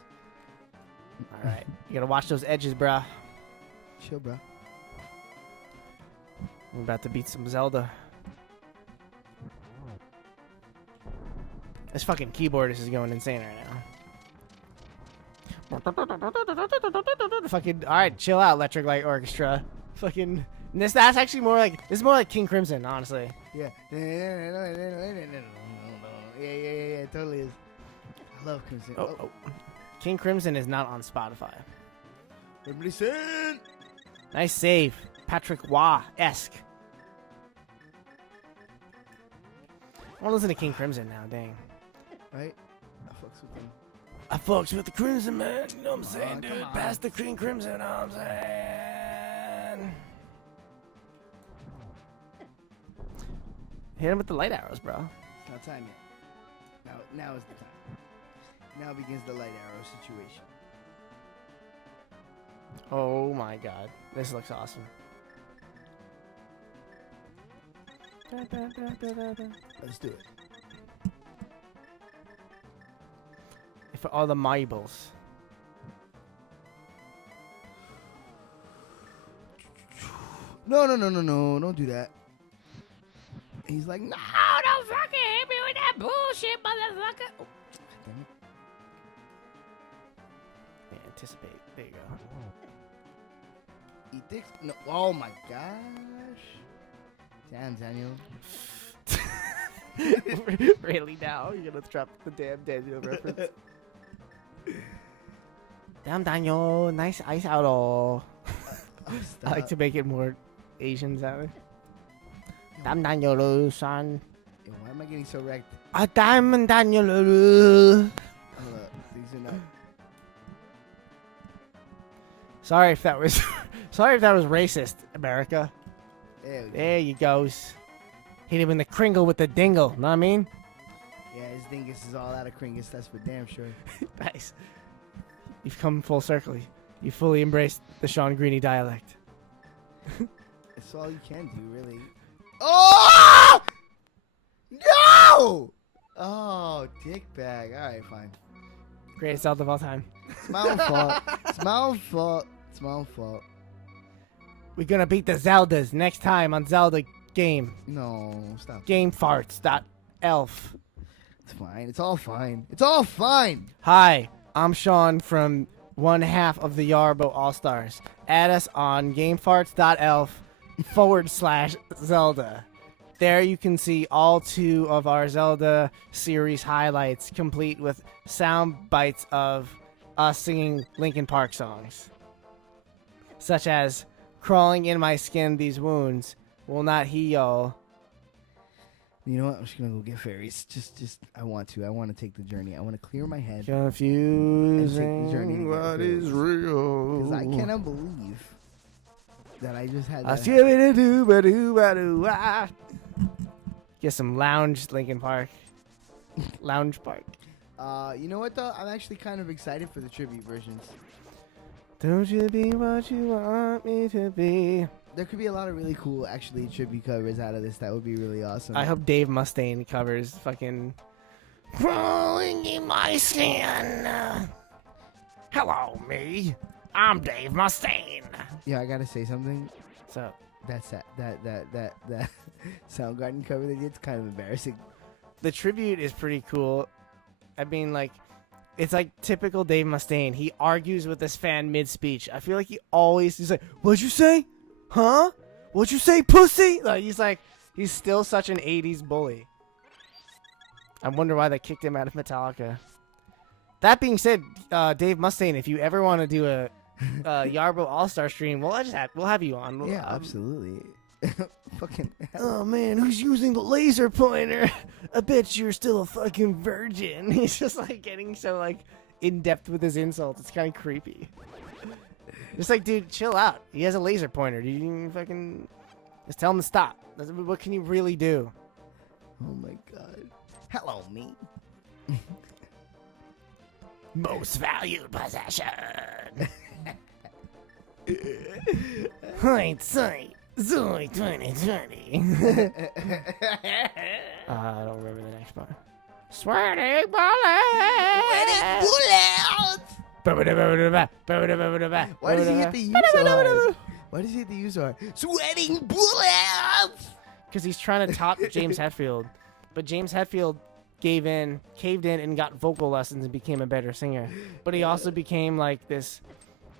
All right, you gotta watch those edges, bruh. Chill, bro. We're about to beat some Zelda. This fucking keyboard is going insane right now. Fucking, all right, chill out, Electric Light Orchestra. Fucking, that's actually more like, this is more like King Crimson, honestly. Yeah. Yeah, it totally is. I love Crimson. Oh. King Crimson is not on Spotify. Listen. Nice save. Patrick Waugh-esque. I want to listen to King Crimson now, dang. Right? I fucks with him. I fucks with the Crimson, man. You know what I'm saying, come dude? on. Pass the King Crimson, you know what I'm saying? Hit him with the light arrows, bro. It's not time yet. Now is the time. Now begins the light arrow situation. Oh my god. This looks awesome. Let's do it. For all the marbles. No, don't do that. He's like, no, don't fucking hit me with that bullshit, motherfucker. Oh, damn it. Yeah, anticipate. There you go. Eat dicks? No. Oh my gosh. Damn, Daniel. Really now? You're gonna drop the damn Daniel reference? Damn, Daniel. Nice ice out all. Oh, I like to make it more Asian sounding. Damn, Daniel, son. Yo, why am I getting so wrecked? Damn, Daniel. Hold up. These are not. Sorry if that was racist, America. There we go. There you goes. Hit him in the kringle with the dingle. Know what I mean? Yeah, his dingus is all out of Kringus. That's for damn sure. Nice. You've come full circle. You fully embraced the Sean Greeny dialect. It's all you can do, really. Oh! No! Oh, dick bag. All right, fine. Greatest Zelda of all time. It's my own fault. It's my own fault. It's my own fault. We're gonna beat the Zeldas next time on Zelda Game. No, stop. Game farts. Elf. It's fine. It's all fine. It's all fine. Hi, I'm Sean from one half of the YARBO Allstars. Add us on gamefarts.elf/Zelda. There you can see all 2 of our Zelda series highlights, complete with sound bites of us singing Linkin Park songs. Such as, crawling in my skin, these wounds will not heal. You know what? I'm just gonna go get fairies. Just I want to take the journey. I want to clear my head. Confusing what is real? Because I cannot believe that I just had I that. feel it do get some lounge Linkin Park. Lounge Park. You know what though? I'm actually kind of excited for the tribute versions. Don't you be what you want me to be. There could be a lot of really cool actually tribute covers out of this. That would be really awesome. I hope Dave Mustaine covers fucking crawling in my skin. Hello, me. I'm Dave Mustaine. Yeah, I gotta say something. So That Soundgarden cover they did, it's kind of embarrassing. the tribute is pretty cool. I mean, like, it's like typical Dave Mustaine. He argues with this fan mid-speech. I feel like he's like, "What'd you say? Huh? What'd you say, pussy?" Like he's still such an '80s bully. I wonder why they kicked him out of Metallica. That being said, Dave Mustaine, if you ever want to do a YARBO All-Star stream, we'll have you on. Yeah, absolutely. Fucking hell. Oh man, who's using the laser pointer? I bet you're still a fucking virgin. He's just like getting so like in depth with his insults. It's kind of creepy. Just like, dude, chill out. He has a laser pointer. You fucking just tell him to stop. What can you really do? Oh my god. Hello, me. Most valued possession. Hindsight. Zoe 2020. I don't remember the next part. Sweating bullets. Why does he hit the use so hard? Why does he hit the use so hard? Sweating bullets. Because he's trying to top James Hetfield, but James Hetfield caved in, and got vocal lessons and became a better singer. But he also became like this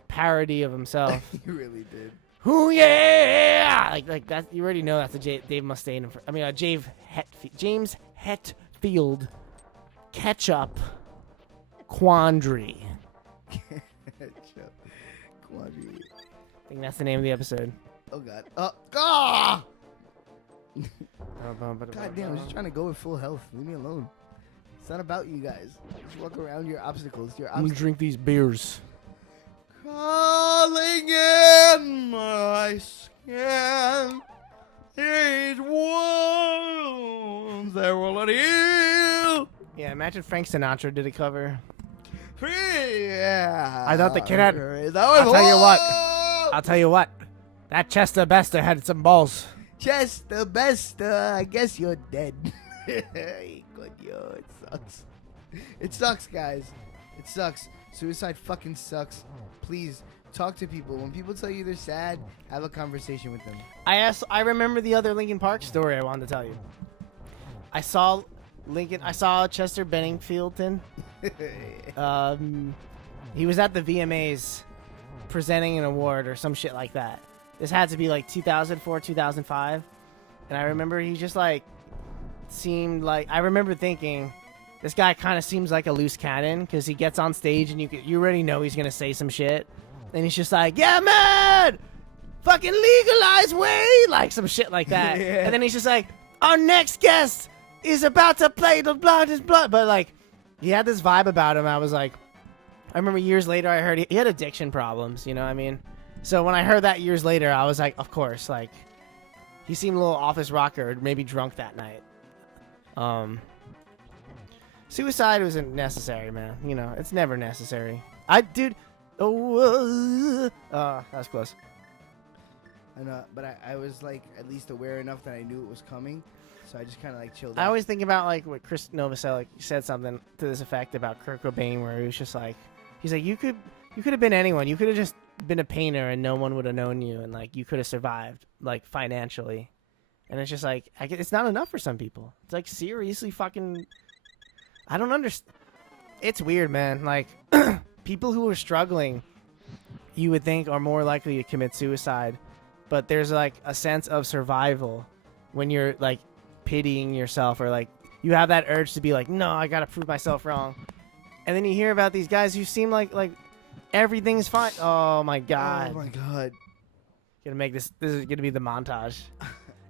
parody of himself. He really did. Ooh yeah! Like that. You already know that's a Dave Mustaine. James Hetfield catch-up quandary. Quandary. I think that's the name of the episode. Oh god. God damn, I'm just trying to go with full health. Leave me alone. It's not about you guys. Just walk around your obstacles. I'm gonna drink these beers. Calling in my skin, these wounds that will not heal. Yeah, imagine Frank Sinatra did a cover. Yeah. I thought the kid had. I'll I'll tell you what. That Chester Bester had some balls. Chester Bester, I guess you're dead. Good, yo, it sucks. It sucks, guys. It sucks. Suicide fucking sucks. Please talk to people. When people tell you they're sad, have a conversation with them. I remember the other Linkin Park story I wanted to tell you. I saw Chester Benningfield. He was at the VMAs presenting an award or some shit like that. This had to be like 2004, 2005. And I remember he just like seemed like, I remember thinking, this guy kind of seems like a loose cannon because he gets on stage and you already know he's going to say some shit. And he's just like, yeah, man, fucking legalize weed, like some shit like that. Yeah. And then he's just like, our next guest is about to play The Blood is Blood. But like, he had this vibe about him. I was like, I remember years later I heard he had addiction problems, you know what I mean? So when I heard that years later, I was like, of course, like, he seemed a little office rocker, maybe drunk that night. Suicide wasn't necessary, man. You know, it's never necessary. That was close. But I was like at least aware enough that I knew it was coming, so I just kind of like chilled. I always think about like what Chris Novoselic said something to this effect about Kurt Cobain, where he was just like, he's like, you could have been anyone. You could have just been a painter and no one would have known you, and like you could have survived like financially, And it's just like, it's not enough for some people. It's like, seriously fucking, I don't understand. It's weird, man. Like, people who are struggling, you would think are more likely to commit suicide. But there's like a sense of survival when you're like pitying yourself, or like you have that urge to be like, no, I gotta prove myself wrong. And then you hear about these guys who seem like everything's fine. Oh my god. Oh my god. Gonna make this is gonna be the montage.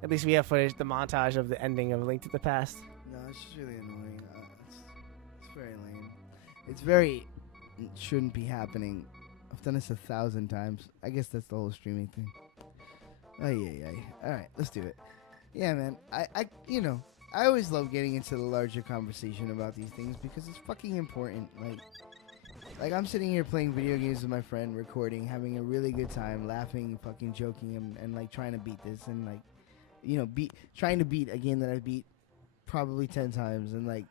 At least we have footage, the montage of the ending of Link to the Past. No, it's just really annoying. It's very lame. It's very shouldn't be happening. I've done this 1,000 times. I guess that's the whole streaming thing. Oh yeah. All right, let's do it. Yeah, man. I always love getting into the larger conversation about these things because it's fucking important. Like I'm sitting here playing video games with my friend, recording, having a really good time, laughing, fucking joking, and like trying to beat this, and like, trying to beat a game that I beat probably 10 times, and like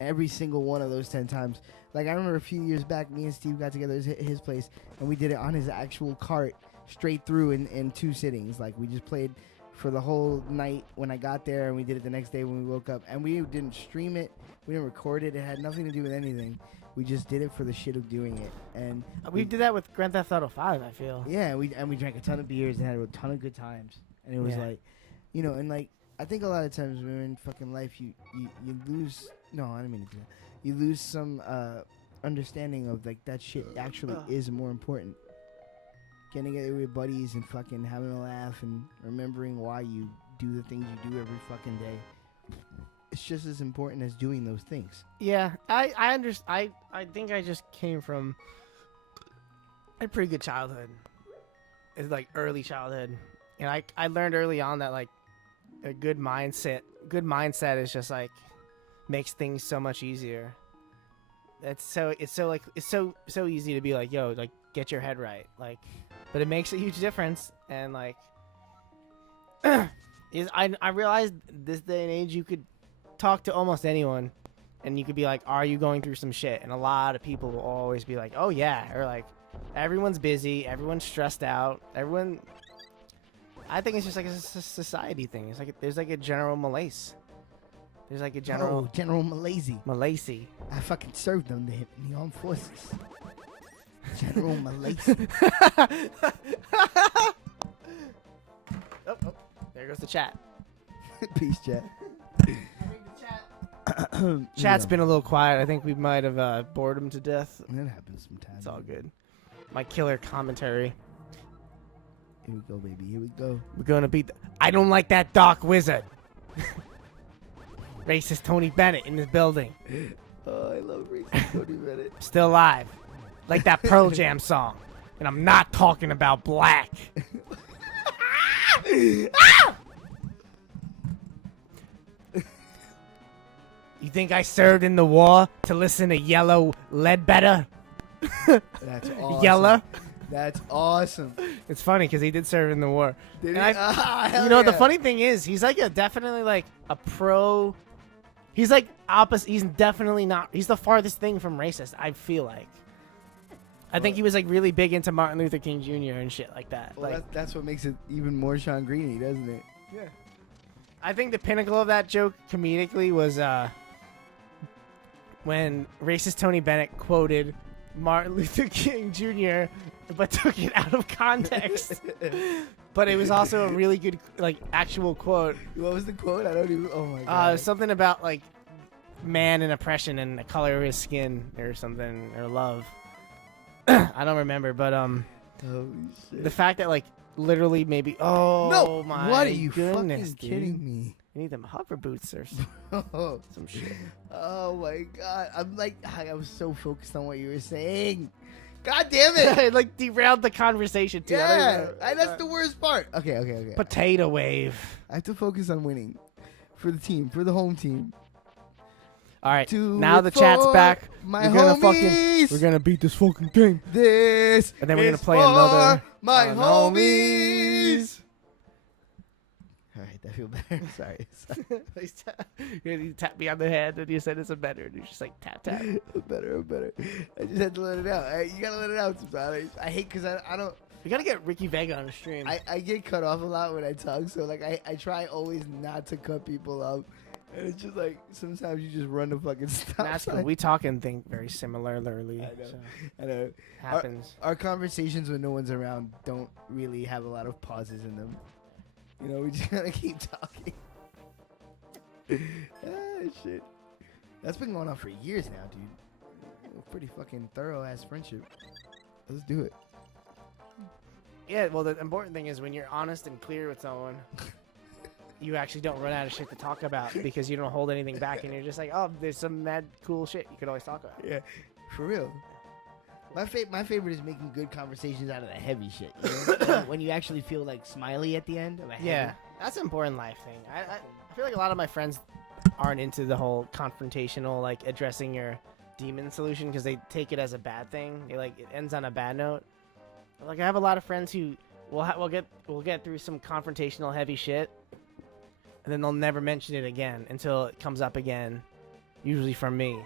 every single one of those 10 times. Like I remember a few years back, me and Steve got together at his place, and we did it on his actual cart straight through in 2 sittings. Like we just played for the whole night when I got there, and we did it the next day when we woke up, and we didn't stream it, we didn't record it, it had nothing to do with anything. We just did it for the shit of doing it. And we did that with Grand Theft Auto 5, I feel. Yeah, we drank a ton of beers and had a ton of good times. And it was like, and like, I think a lot of times when we're in fucking life, you lose, no, I didn't mean to do that. You lose some understanding of like that shit actually is more important. Getting together with your buddies and fucking having a laugh and remembering why you do the things you do every fucking day. It's just as important as doing those things. Yeah, I understand. I think I just came from a pretty good childhood. It's like early childhood, and I learned early on that like a good mindset is just like makes things so much easier. It's so easy to be like, yo, like get your head right, like, but it makes a huge difference. And like, I realized this day and age you could talk to almost anyone and you could be like, are you going through some shit? And a lot of people will always be like, oh yeah, or like, everyone's busy, everyone's stressed out, I think it's just like a society thing. It's like there's like a general malaise. There's like a general general malaise. I fucking served them in the armed forces. General malaise. Oh, there goes the chat. Peace, chat. Chat's been a little quiet. I think we might have bored him to death. That happens sometimes. It's all good. My killer commentary. Here we go, baby. Here we go. We're gonna beat I don't like that dark wizard. Racist Tony Bennett in this building. Oh, I love racist Tony Bennett. Still alive. Like that Pearl Jam song. And I'm not talking about black. You think I served in the war to listen to Yellow Ledbetter? That's awesome. Yellow? That's awesome. It's funny because he did serve in the war. Did and he? The funny thing is, he's like definitely like a pro. He's like opposite. He's definitely not. He's the farthest thing from racist, I feel like. I think he was like really big into Martin Luther King Jr. and shit like that. Well, like, that's what makes it even more Sean Greeny, doesn't it? Yeah. I think the pinnacle of that joke comedically was when racist Tony Bennett quoted Martin Luther King Jr. but took it out of context. But it was also a really good, like, actual quote. What was the quote? I don't even. Oh my god. Something about like man and oppression and the color of his skin or something, or love. I don't remember, but holy shit. the fact that like literally maybe no, my what are you goodness, fucking kidding me? You need them hover boots or some shit. Oh my god. I was so focused on what you were saying. God damn it. It like derailed the conversation too. Yeah, that's the worst part. Okay. Potato wave. I have to focus on winning for the team, for the home team. All right, now the chat's back. We're gonna beat this fucking game. This and then we're gonna play another my homies. All right, that feel better. Sorry. You tap me on the head and you said it's a better, and you're just like tap. I'm better. I just had to let it out. You gotta let it out sometimes. I hate because I don't. We gotta get Ricky Vega on the stream. I get cut off a lot when I talk, so like I try always not to cut people off. And it's just like sometimes you just run the fucking stop That's cool. sign. We talk and think very similarly. I know. So I know. happens. Our conversations when no one's around don't really have a lot of pauses in them. You know, we just gotta keep talking. Shit. That's been going on for years now, dude. A pretty fucking thorough ass friendship. Let's do it. Yeah, well, the important thing is when you're honest and clear with someone, you actually don't run out of shit to talk about because you don't hold anything back, and you're just like, oh, there's some mad cool shit you could always talk about. Yeah, for real. My favorite is making good conversations out of the heavy shit. You know? When you actually feel like smiley at the end. Of a heavy. Yeah, that's an important life thing. I feel like a lot of my friends aren't into the whole confrontational, like addressing your demon solution because they take it as a bad thing. They, like, it ends on a bad note. Like, I have a lot of friends who we'll get through some confrontational heavy shit, and then they'll never mention it again until it comes up again, usually from me.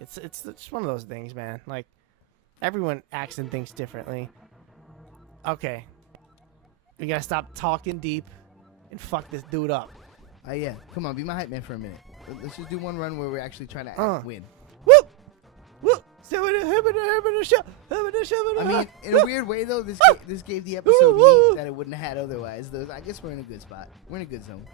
It's just one of those things, man. Like, everyone acts and thinks differently. Okay. We gotta stop talking deep and fuck this dude up. Yeah. Come on, be my hype man for a minute. Let's just do one run where we're actually trying to win. Woo! Woo! I I mean, in a weird way, though, this gave the episode meat that it wouldn't have had otherwise. Though I guess we're in a good spot. We're in a good zone.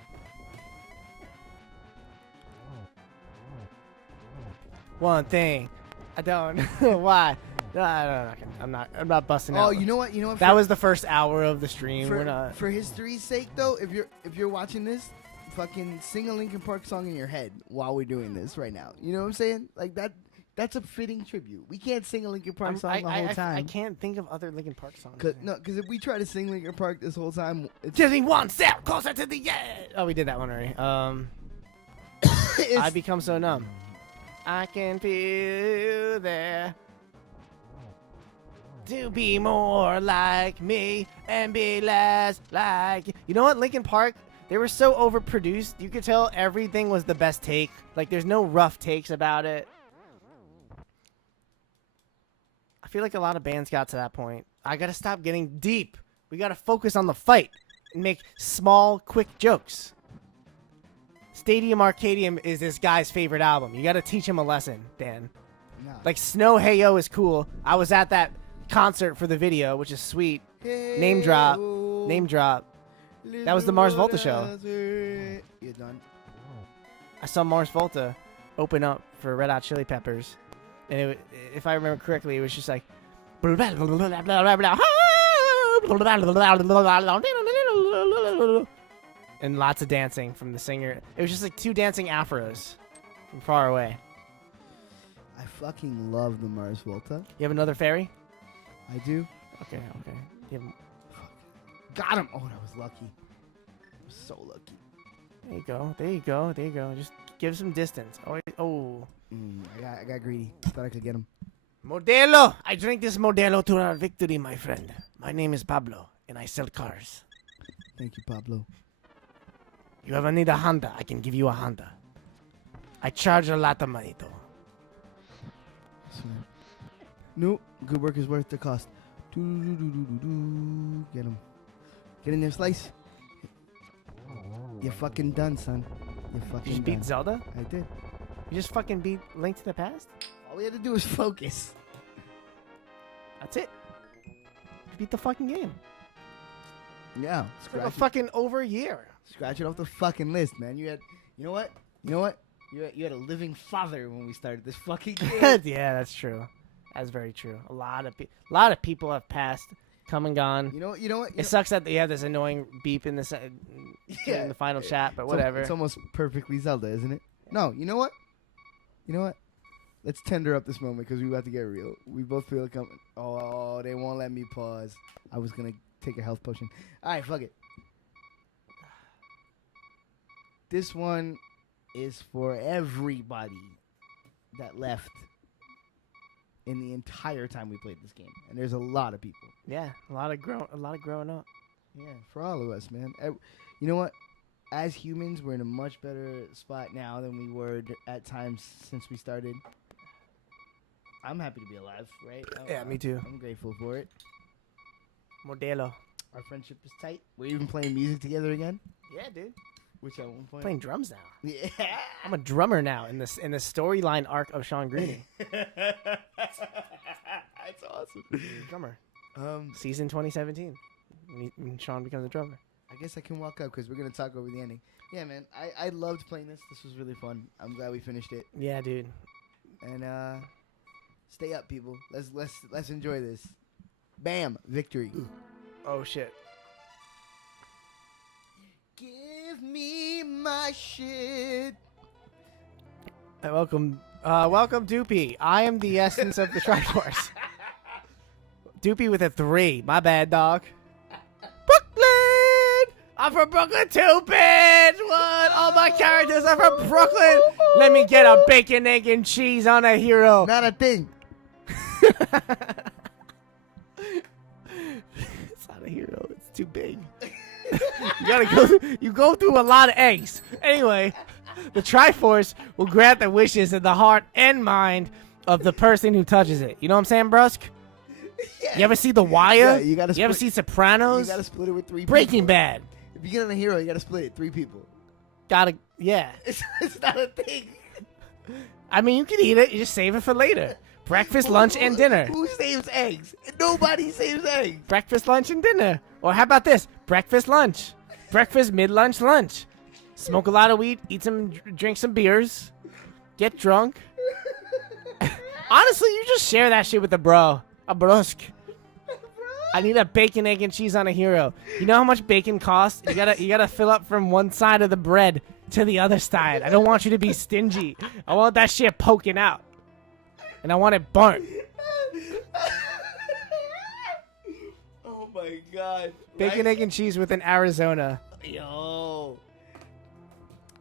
One thing, I don't know why. No, I'm not busting out. Oh, you know what? You know what? That was the first hour of the stream. We're not. For history's sake, though, if you're watching this, fucking sing a Linkin Park song in your head while we're doing this right now. You know what I'm saying? Like that. That's a fitting tribute. We can't sing a Linkin Park song the whole time. I can't think of other Linkin Park songs. Because if we try to sing Linkin Park this whole time, it's just one step closer to the edge. Oh, we did that one already. I become so numb. I can feel there to be more like me and be less like you. You know what, Linkin Park? They were so overproduced. You could tell everything was the best take. Like, there's no rough takes about it. I feel like a lot of bands got to that point. I gotta stop getting deep. We gotta focus on the fight and make small, quick jokes. Stadium Arcadium is this guy's favorite album. You gotta teach him a lesson, Dan. No. Like, Snow Hey Yo is cool. I was at that concert for the video, which is sweet. Name drop. Name drop. That was the Mars Volta show. You're done. I saw Mars Volta open up for Red Hot Chili Peppers. And if I remember correctly, it was just like... and lots of dancing from the singer. It was just like two dancing afros from far away. I fucking love the Mars Volta. You have another fairy? I do. Okay. Got him. Oh, that was lucky. I was so lucky. There you go. Just give some distance. Oh. I got greedy. Thought I could get him. Modelo! I drink this Modelo to our victory, my friend. My name is Pablo, and I sell cars. Thank you, Pablo. You ever need a Honda? I can give you a Honda. I charge a lot of money, though. No, good work is worth the cost. Get him. Get in there, Slice. You're fucking done, son. You're fucking You just beat Zelda? I did. You just fucking beat Link to the Past? All we had to do was focus. That's it. You beat the fucking game. Yeah. It's like a fucking over a year. Scratch it off the fucking list, man. You know what? You had a living father when we started this fucking game. Yeah, that's true. That's very true. A lot of people have passed, come and gone. You know what? It sucks that they have this annoying beep in the in the final chat, but whatever. It's almost perfectly Zelda, isn't it? No, you know what? Let's tender up this moment because we about to get real. We both feel it coming. Oh, they won't let me pause. I was gonna take a health potion. All right, fuck it. This one is for everybody that left in the entire time we played this game, and there's a lot of people. Yeah, a lot of growing up. Yeah, for all of us, man. You know what? As humans, we're in a much better spot now than we were at times since we started. I'm happy to be alive, right? Yeah, me too. I'm grateful for it. Modelo. Our friendship is tight. We're even playing music together again. Yeah, dude. Which at one point. Playing drums now. Yeah. I'm a drummer now in the storyline arc of Sean Greeny. That's awesome. Drummer. Um, Season 2017. When Sean becomes a drummer. I guess I can walk up because we're gonna talk over the ending. Yeah, man. I loved playing this. This was really fun. I'm glad we finished it. Yeah, dude. And stay up, people. Let's enjoy this. Bam! Victory. Oh shit. Give me my shit. Welcome, Doopy. I am the essence of the Triforce. Doopy with a 3. My bad, dog. Brooklyn. I'm from Brooklyn too, bitch. What? All my characters are from Brooklyn. Let me get a bacon, egg, and cheese on a hero. Not a thing. It's not a hero. It's too big. You go through a lot of eggs. Anyway, the Triforce will grant the wishes in the heart and mind of the person who touches it. You know what I'm saying, Brusk? Yeah. You ever see The Wire? Yeah, you ever see Sopranos? You gotta split it with 3 Breaking people. Bad. If you get on a hero, you gotta split it 3 people. Yeah. It's not a thing. I mean, you can eat it. You just save it for later. Breakfast, lunch, and dinner. Who saves eggs? Nobody saves eggs. Breakfast, lunch, and dinner. Or how about this? Breakfast, lunch. Breakfast, mid-lunch, lunch. Smoke a lot of weed, drink some beers, get drunk. Honestly, you just share that shit with a bro. A brosk. I need a bacon, egg, and cheese on a hero. You know how much bacon costs? You gotta fill up from one side of the bread to the other side. I don't want you to be stingy. I want that shit poking out. And I want it burnt. Oh my god. Bacon, egg, and cheese with an Arizona. Yo.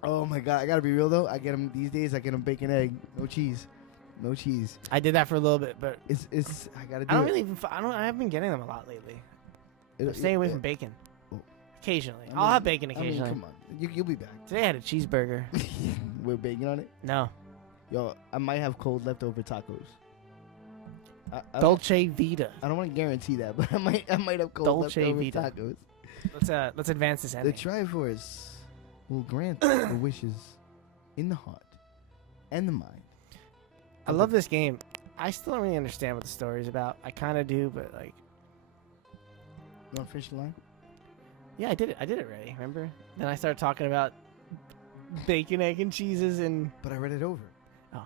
Oh my god. I gotta be real though. I get them these days. I get them bacon, egg, no cheese. No cheese. I did that for a little bit, but It's. I gotta do I don't it. really even. I haven't been getting them a lot lately. I'm staying away from bacon. Oh. Occasionally. I I'll mean- have bacon I mean, occasionally. come on. You'll be back. Today I had a cheeseburger. With bacon on it. No. Yo, I might have cold leftover tacos. I Dolce Vita. I don't want to guarantee that, but I might have cold Dolce leftover Vita. tacos. Let's advance this The ending. Triforce will grant the wishes in the heart and the mind. I love this game. I still don't really understand what the story is about. I kind of do, but like, You want to finish the line? yeah, I did it. I did it already. Remember? Then I started talking about bacon, egg, and cheeses, and But I read it over. Oh.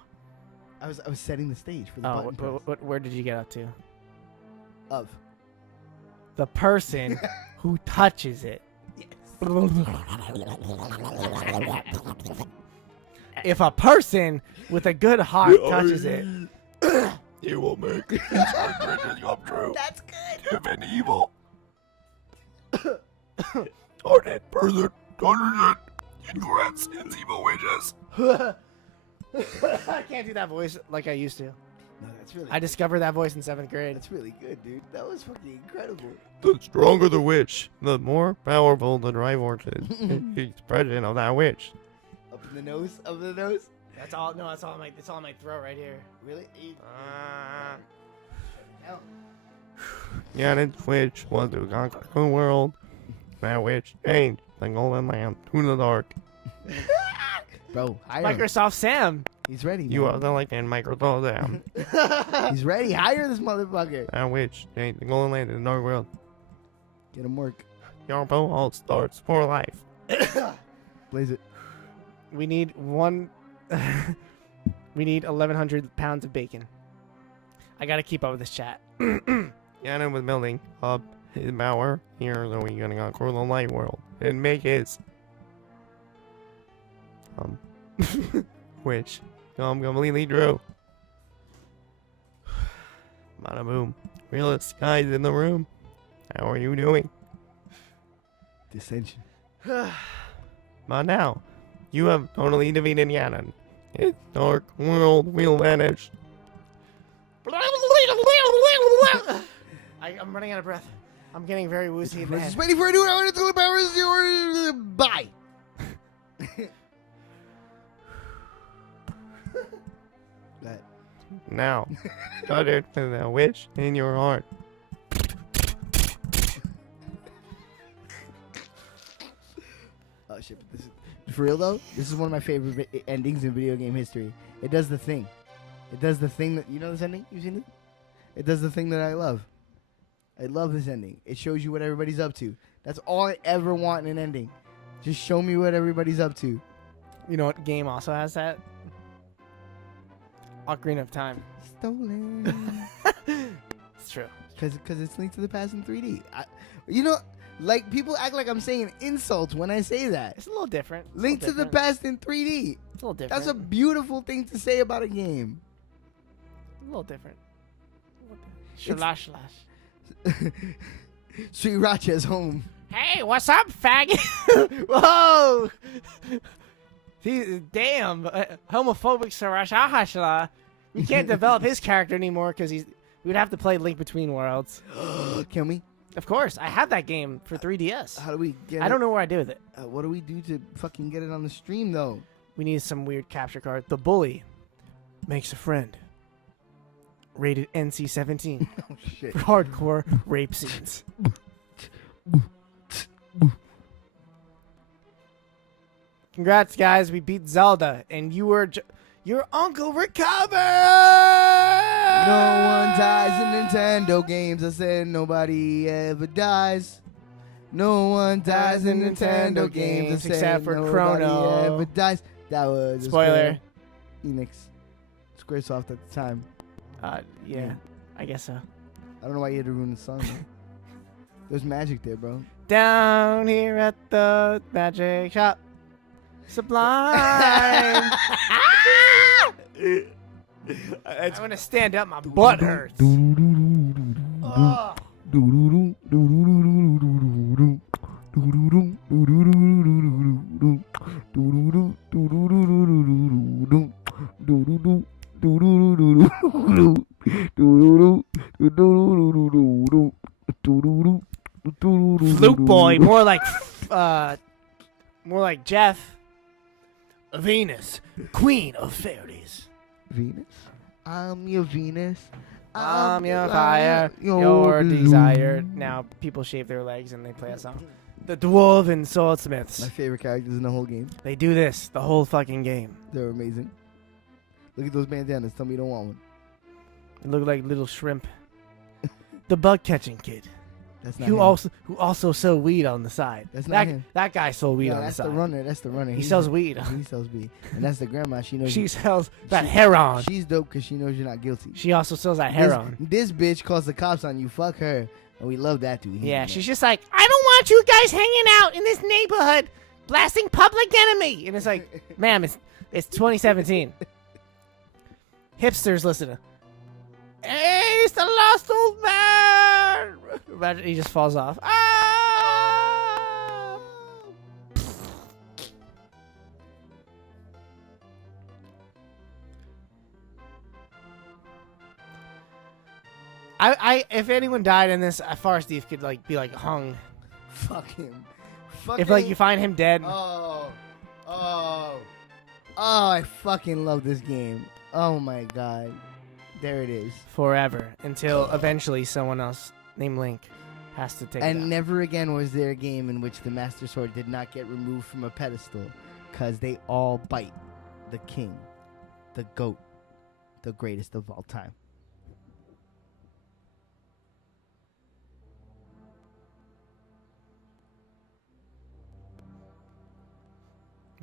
I was setting the stage for the button press. where did you get up to? Of. The person who touches it. If a person with a good heart touches it, You will make his wishes come true. That's good. If an evil hearted person touches it, it grants its evil wishes. I can't do that voice like I used to. No, that's really. I discovered that voice in 7th grade. That's really good, dude. That was fucking incredible. The stronger the wish, the more powerful the Triforce is. The expression of that wish. Up in the nose. Up in the nose. That's all. No, that's all in my throat right here. Really? Now. Ganon's wish was to conquer the world. That wish changed the golden lamp to the dark. Bro, hire him. Microsoft Sam. He's ready. You man. are the like in Microsoft down. He's ready. Hire this motherfucker. That wish changed the golden lamp to the dark world. Get him work. YARBO Allstars for life. Blaze it. We need one. We need 1,100 pounds of bacon. I gotta keep up with this chat. Ganon was building up his power here, so we're gonna conquer the light world and make his which come completely true. Bada boom. Realist guys in the room. How are you doing? Dissension. But now, you have totally defeated Ganon. His dark world will vanish. I'm running out of breath. I'm getting very woozy in the Just head. waiting for a new hour to powers your bye. That. Now, touch it with a wish in your heart. Oh shit! But this is, for real though, this is one of my favorite endings in video game history. It does the thing. It does the thing that you know. This ending, you seen it? It does the thing that I love. I love this ending. It shows you what everybody's up to. That's all I ever want in an ending. Just show me what everybody's up to. You know what game also has that? Ocarina of Time. Stolen. It's true. Because it's Link to the Past in 3D. You know, like people act like I'm saying insults when I say that. It's a little different. Link to the Past in 3D. It's a little different. That's a beautiful thing to say about a game. A little different. Shalash slash. Sriracha's home. Hey, what's up, faggot? Whoa! Damn, homophobic Sarashahashla. We can't develop his character anymore because we would have to play Link Between Worlds. Can we? Of course, I have that game for 3DS. How do we get I don't know what I do with it. What do we do to fucking get it on the stream, though? We need some weird capture card. The bully makes a friend. Rated NC-17. Oh, shit. For hardcore rape scenes. Congrats, guys. We beat Zelda, and you were... your uncle recovered! No one dies in Nintendo games. I said nobody ever dies. No one dies in Nintendo games. I said except for nobody Chrono. ever dies. That was a Spoiler. Enix. Squaresoft at the time. Yeah, I guess so. I don't know why you had to ruin the song, man. There's magic there, bro. Down here at the magic shop. Sublime. I'm gonna stand up. My butt hurts. Flute boy, more like Jeff. Venus, queen of fairies. Venus? I'm your Venus. I'm your fire, your desire. Now people shave their legs and they play a song. The Dwarven Swordsmiths. My favorite characters in the whole game. They do this the whole fucking game. They're amazing. Look at those bandanas. Tell me you don't want one. They look like little shrimp. The bug catching kid. That's not Who him. also sell weed on the side. That's not him. That guy sold weed No, on the that's side. the runner. That's the runner. He sells weed. He sells weed. And that's the grandma. She knows. She sells that heroin. She's dope because she knows you're not guilty. She also sells that heroin. This bitch calls the cops on you. Fuck her. And we love that dude. Yeah, she's just like, I don't want you guys hanging out in this neighborhood blasting Public Enemy. And it's like, ma'am, it's 2017. Hipsters listen to, hey, it's the lost old man. Imagine he just falls off. Ah! If anyone died in this, Forest Thief could be hung. Fuck him. If you find him dead. Oh, I fucking love this game. Oh my god. There it is. Forever until eventually someone else named Link has to take it And out. never again was there a game in which the Master Sword did not get removed from a pedestal, because they all bite the king, the GOAT, the greatest of all time.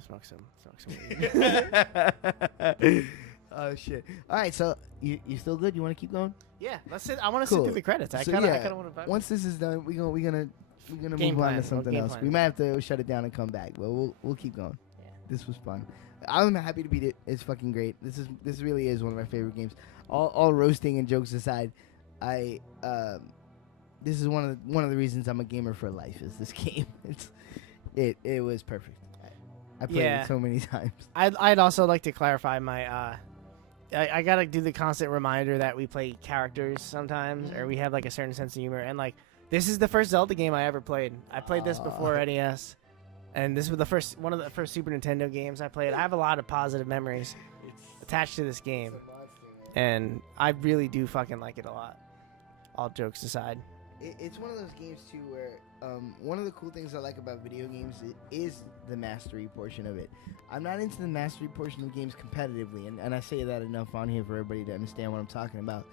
Smoke some weed. Oh shit! All right, so you still good? You want to keep going? Yeah, let's sit. I want to sit Cool. through the credits. I So, kind yeah, of want to. Once this is done, we're gonna Game move on plan. to something Game else. plan. We might have to shut it down and come back, but we'll keep going. Yeah. This was fun. I'm happy to beat it. It's fucking great. This really is one of my favorite games. All roasting and jokes aside, this is one of the reasons I'm a gamer for life. Is this game? It was perfect. I played it so many times. I'd also like to clarify my. I gotta do the constant reminder that we play characters sometimes, or we have a certain sense of humor. And this is the first Zelda game I ever played. I played this before NES, and this was one of the first Super Nintendo games I played. I have a lot of positive memories attached to this game, and I really do fucking like it a lot. All jokes aside. it's one of those games too where one of the cool things I like about video games is the mastery portion of it. I'm not into the mastery portion of games competitively, and I say that enough on here for everybody to understand what I'm talking about.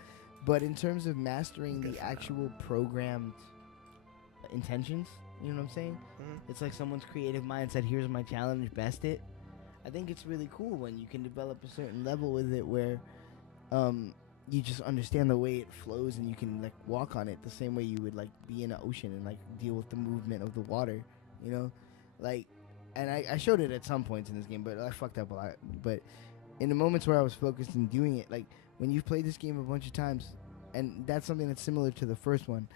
But in terms of mastering the actual programmed intentions, you know what I'm saying? Mhm. It's like someone's creative mind said, here's my challenge, best it. I think it's really cool when you can develop a certain level with it where you just understand the way it flows and you can like walk on it the same way you would like be in an ocean and like deal with the movement of the water, you know? Like, and I showed it at some points in this game, but I fucked up a lot. But in the moments where I was focused in doing it, like when you've played this game a bunch of times, and that's something that's similar to the first one,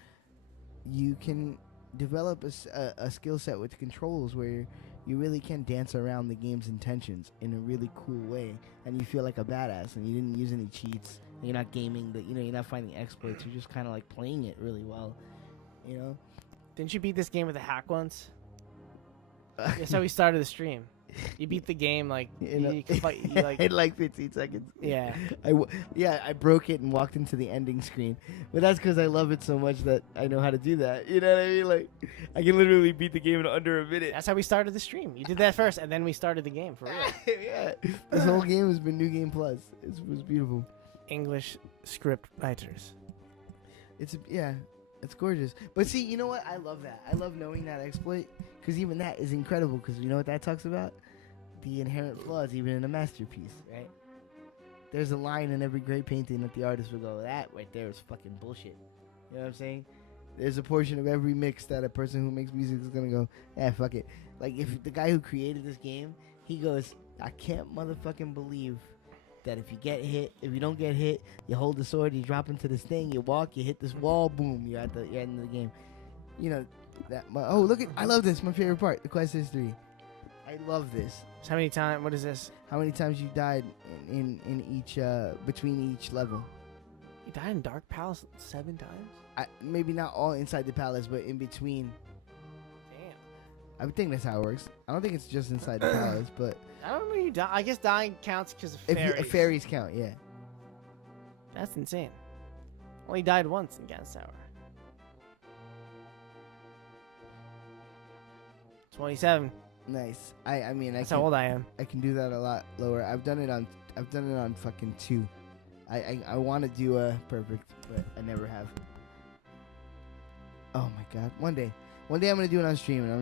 you can develop a skill set with controls where you really can dance around the game's intentions in a really cool way, and you feel like a badass, and you didn't use any cheats, and you're not gaming, you're not finding exploits, you're just kind of like playing it really well, you know? Didn't you beat this game with a hack once? That's how we started the stream. You beat the game like you can fight, you, like in like 15 seconds. yeah. I broke it and walked into the ending screen, but that's because I love it so much that I know how to do that. You know what I mean? Like, I can literally beat the game in under a minute. That's how we started the stream. You did that first, and then we started the game for real. Yeah, this whole game has been New Game Plus. It was beautiful. English script writers. It's gorgeous. But see, you know what? I love that. I love knowing that exploit, because even that is incredible. Because you know what that talks about? The inherent flaws, even in a masterpiece, right? There's a line in every great painting that the artist will go, that right there is fucking bullshit. You know what I'm saying? There's a portion of every mix that a person who makes music is gonna go, fuck it. Like, if the guy who created this game, he goes, I can't motherfucking believe that if you don't get hit, you hold the sword, you drop into this thing, you walk, you hit this wall, boom, you're at the end of the game. You know, I love this, my favorite part, the quest history. I love this. So how many times? What is this? How many times you died in each, between each level? You died in Dark Palace 7 times? Maybe not all inside the palace, but in between. Damn. I think that's how it works. I don't think it's just inside the palace, but I don't remember you die. I guess dying counts because of fairies. Fairies count, yeah. That's insane. Only died once in Gas Tower. 27. Nice. I mean, That's how old I am. I can do that a lot lower. I've done it on fucking 2. I want to do a perfect, but I never have. Oh my god. One day I'm gonna do it on stream, and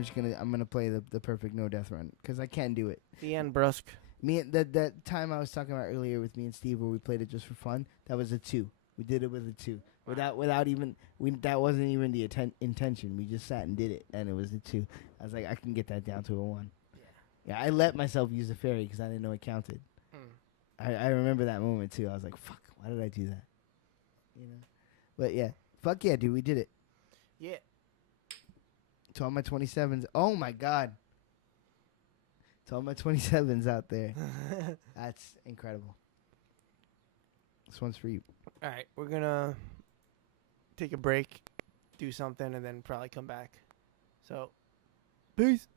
I'm gonna play the perfect no death run, because I can do it. The end, Brusk. That time I was talking about earlier with me and Steve, where we played it just for fun, that was a 2. We did it with a 2. Without even that wasn't even the intention. We just sat and did it, and it was a 2. I was like, I can get that down to a 1. Yeah, I let myself use the fairy because I didn't know it counted. I remember that moment too. I was like, fuck, why did I do that? You know? But yeah, fuck yeah, dude, we did it. Yeah. To all my 27s. Oh my god. To all my 27s out there. That's incredible. This one's for you. All right, we're gonna take a break, do something, and then probably come back. So, peace.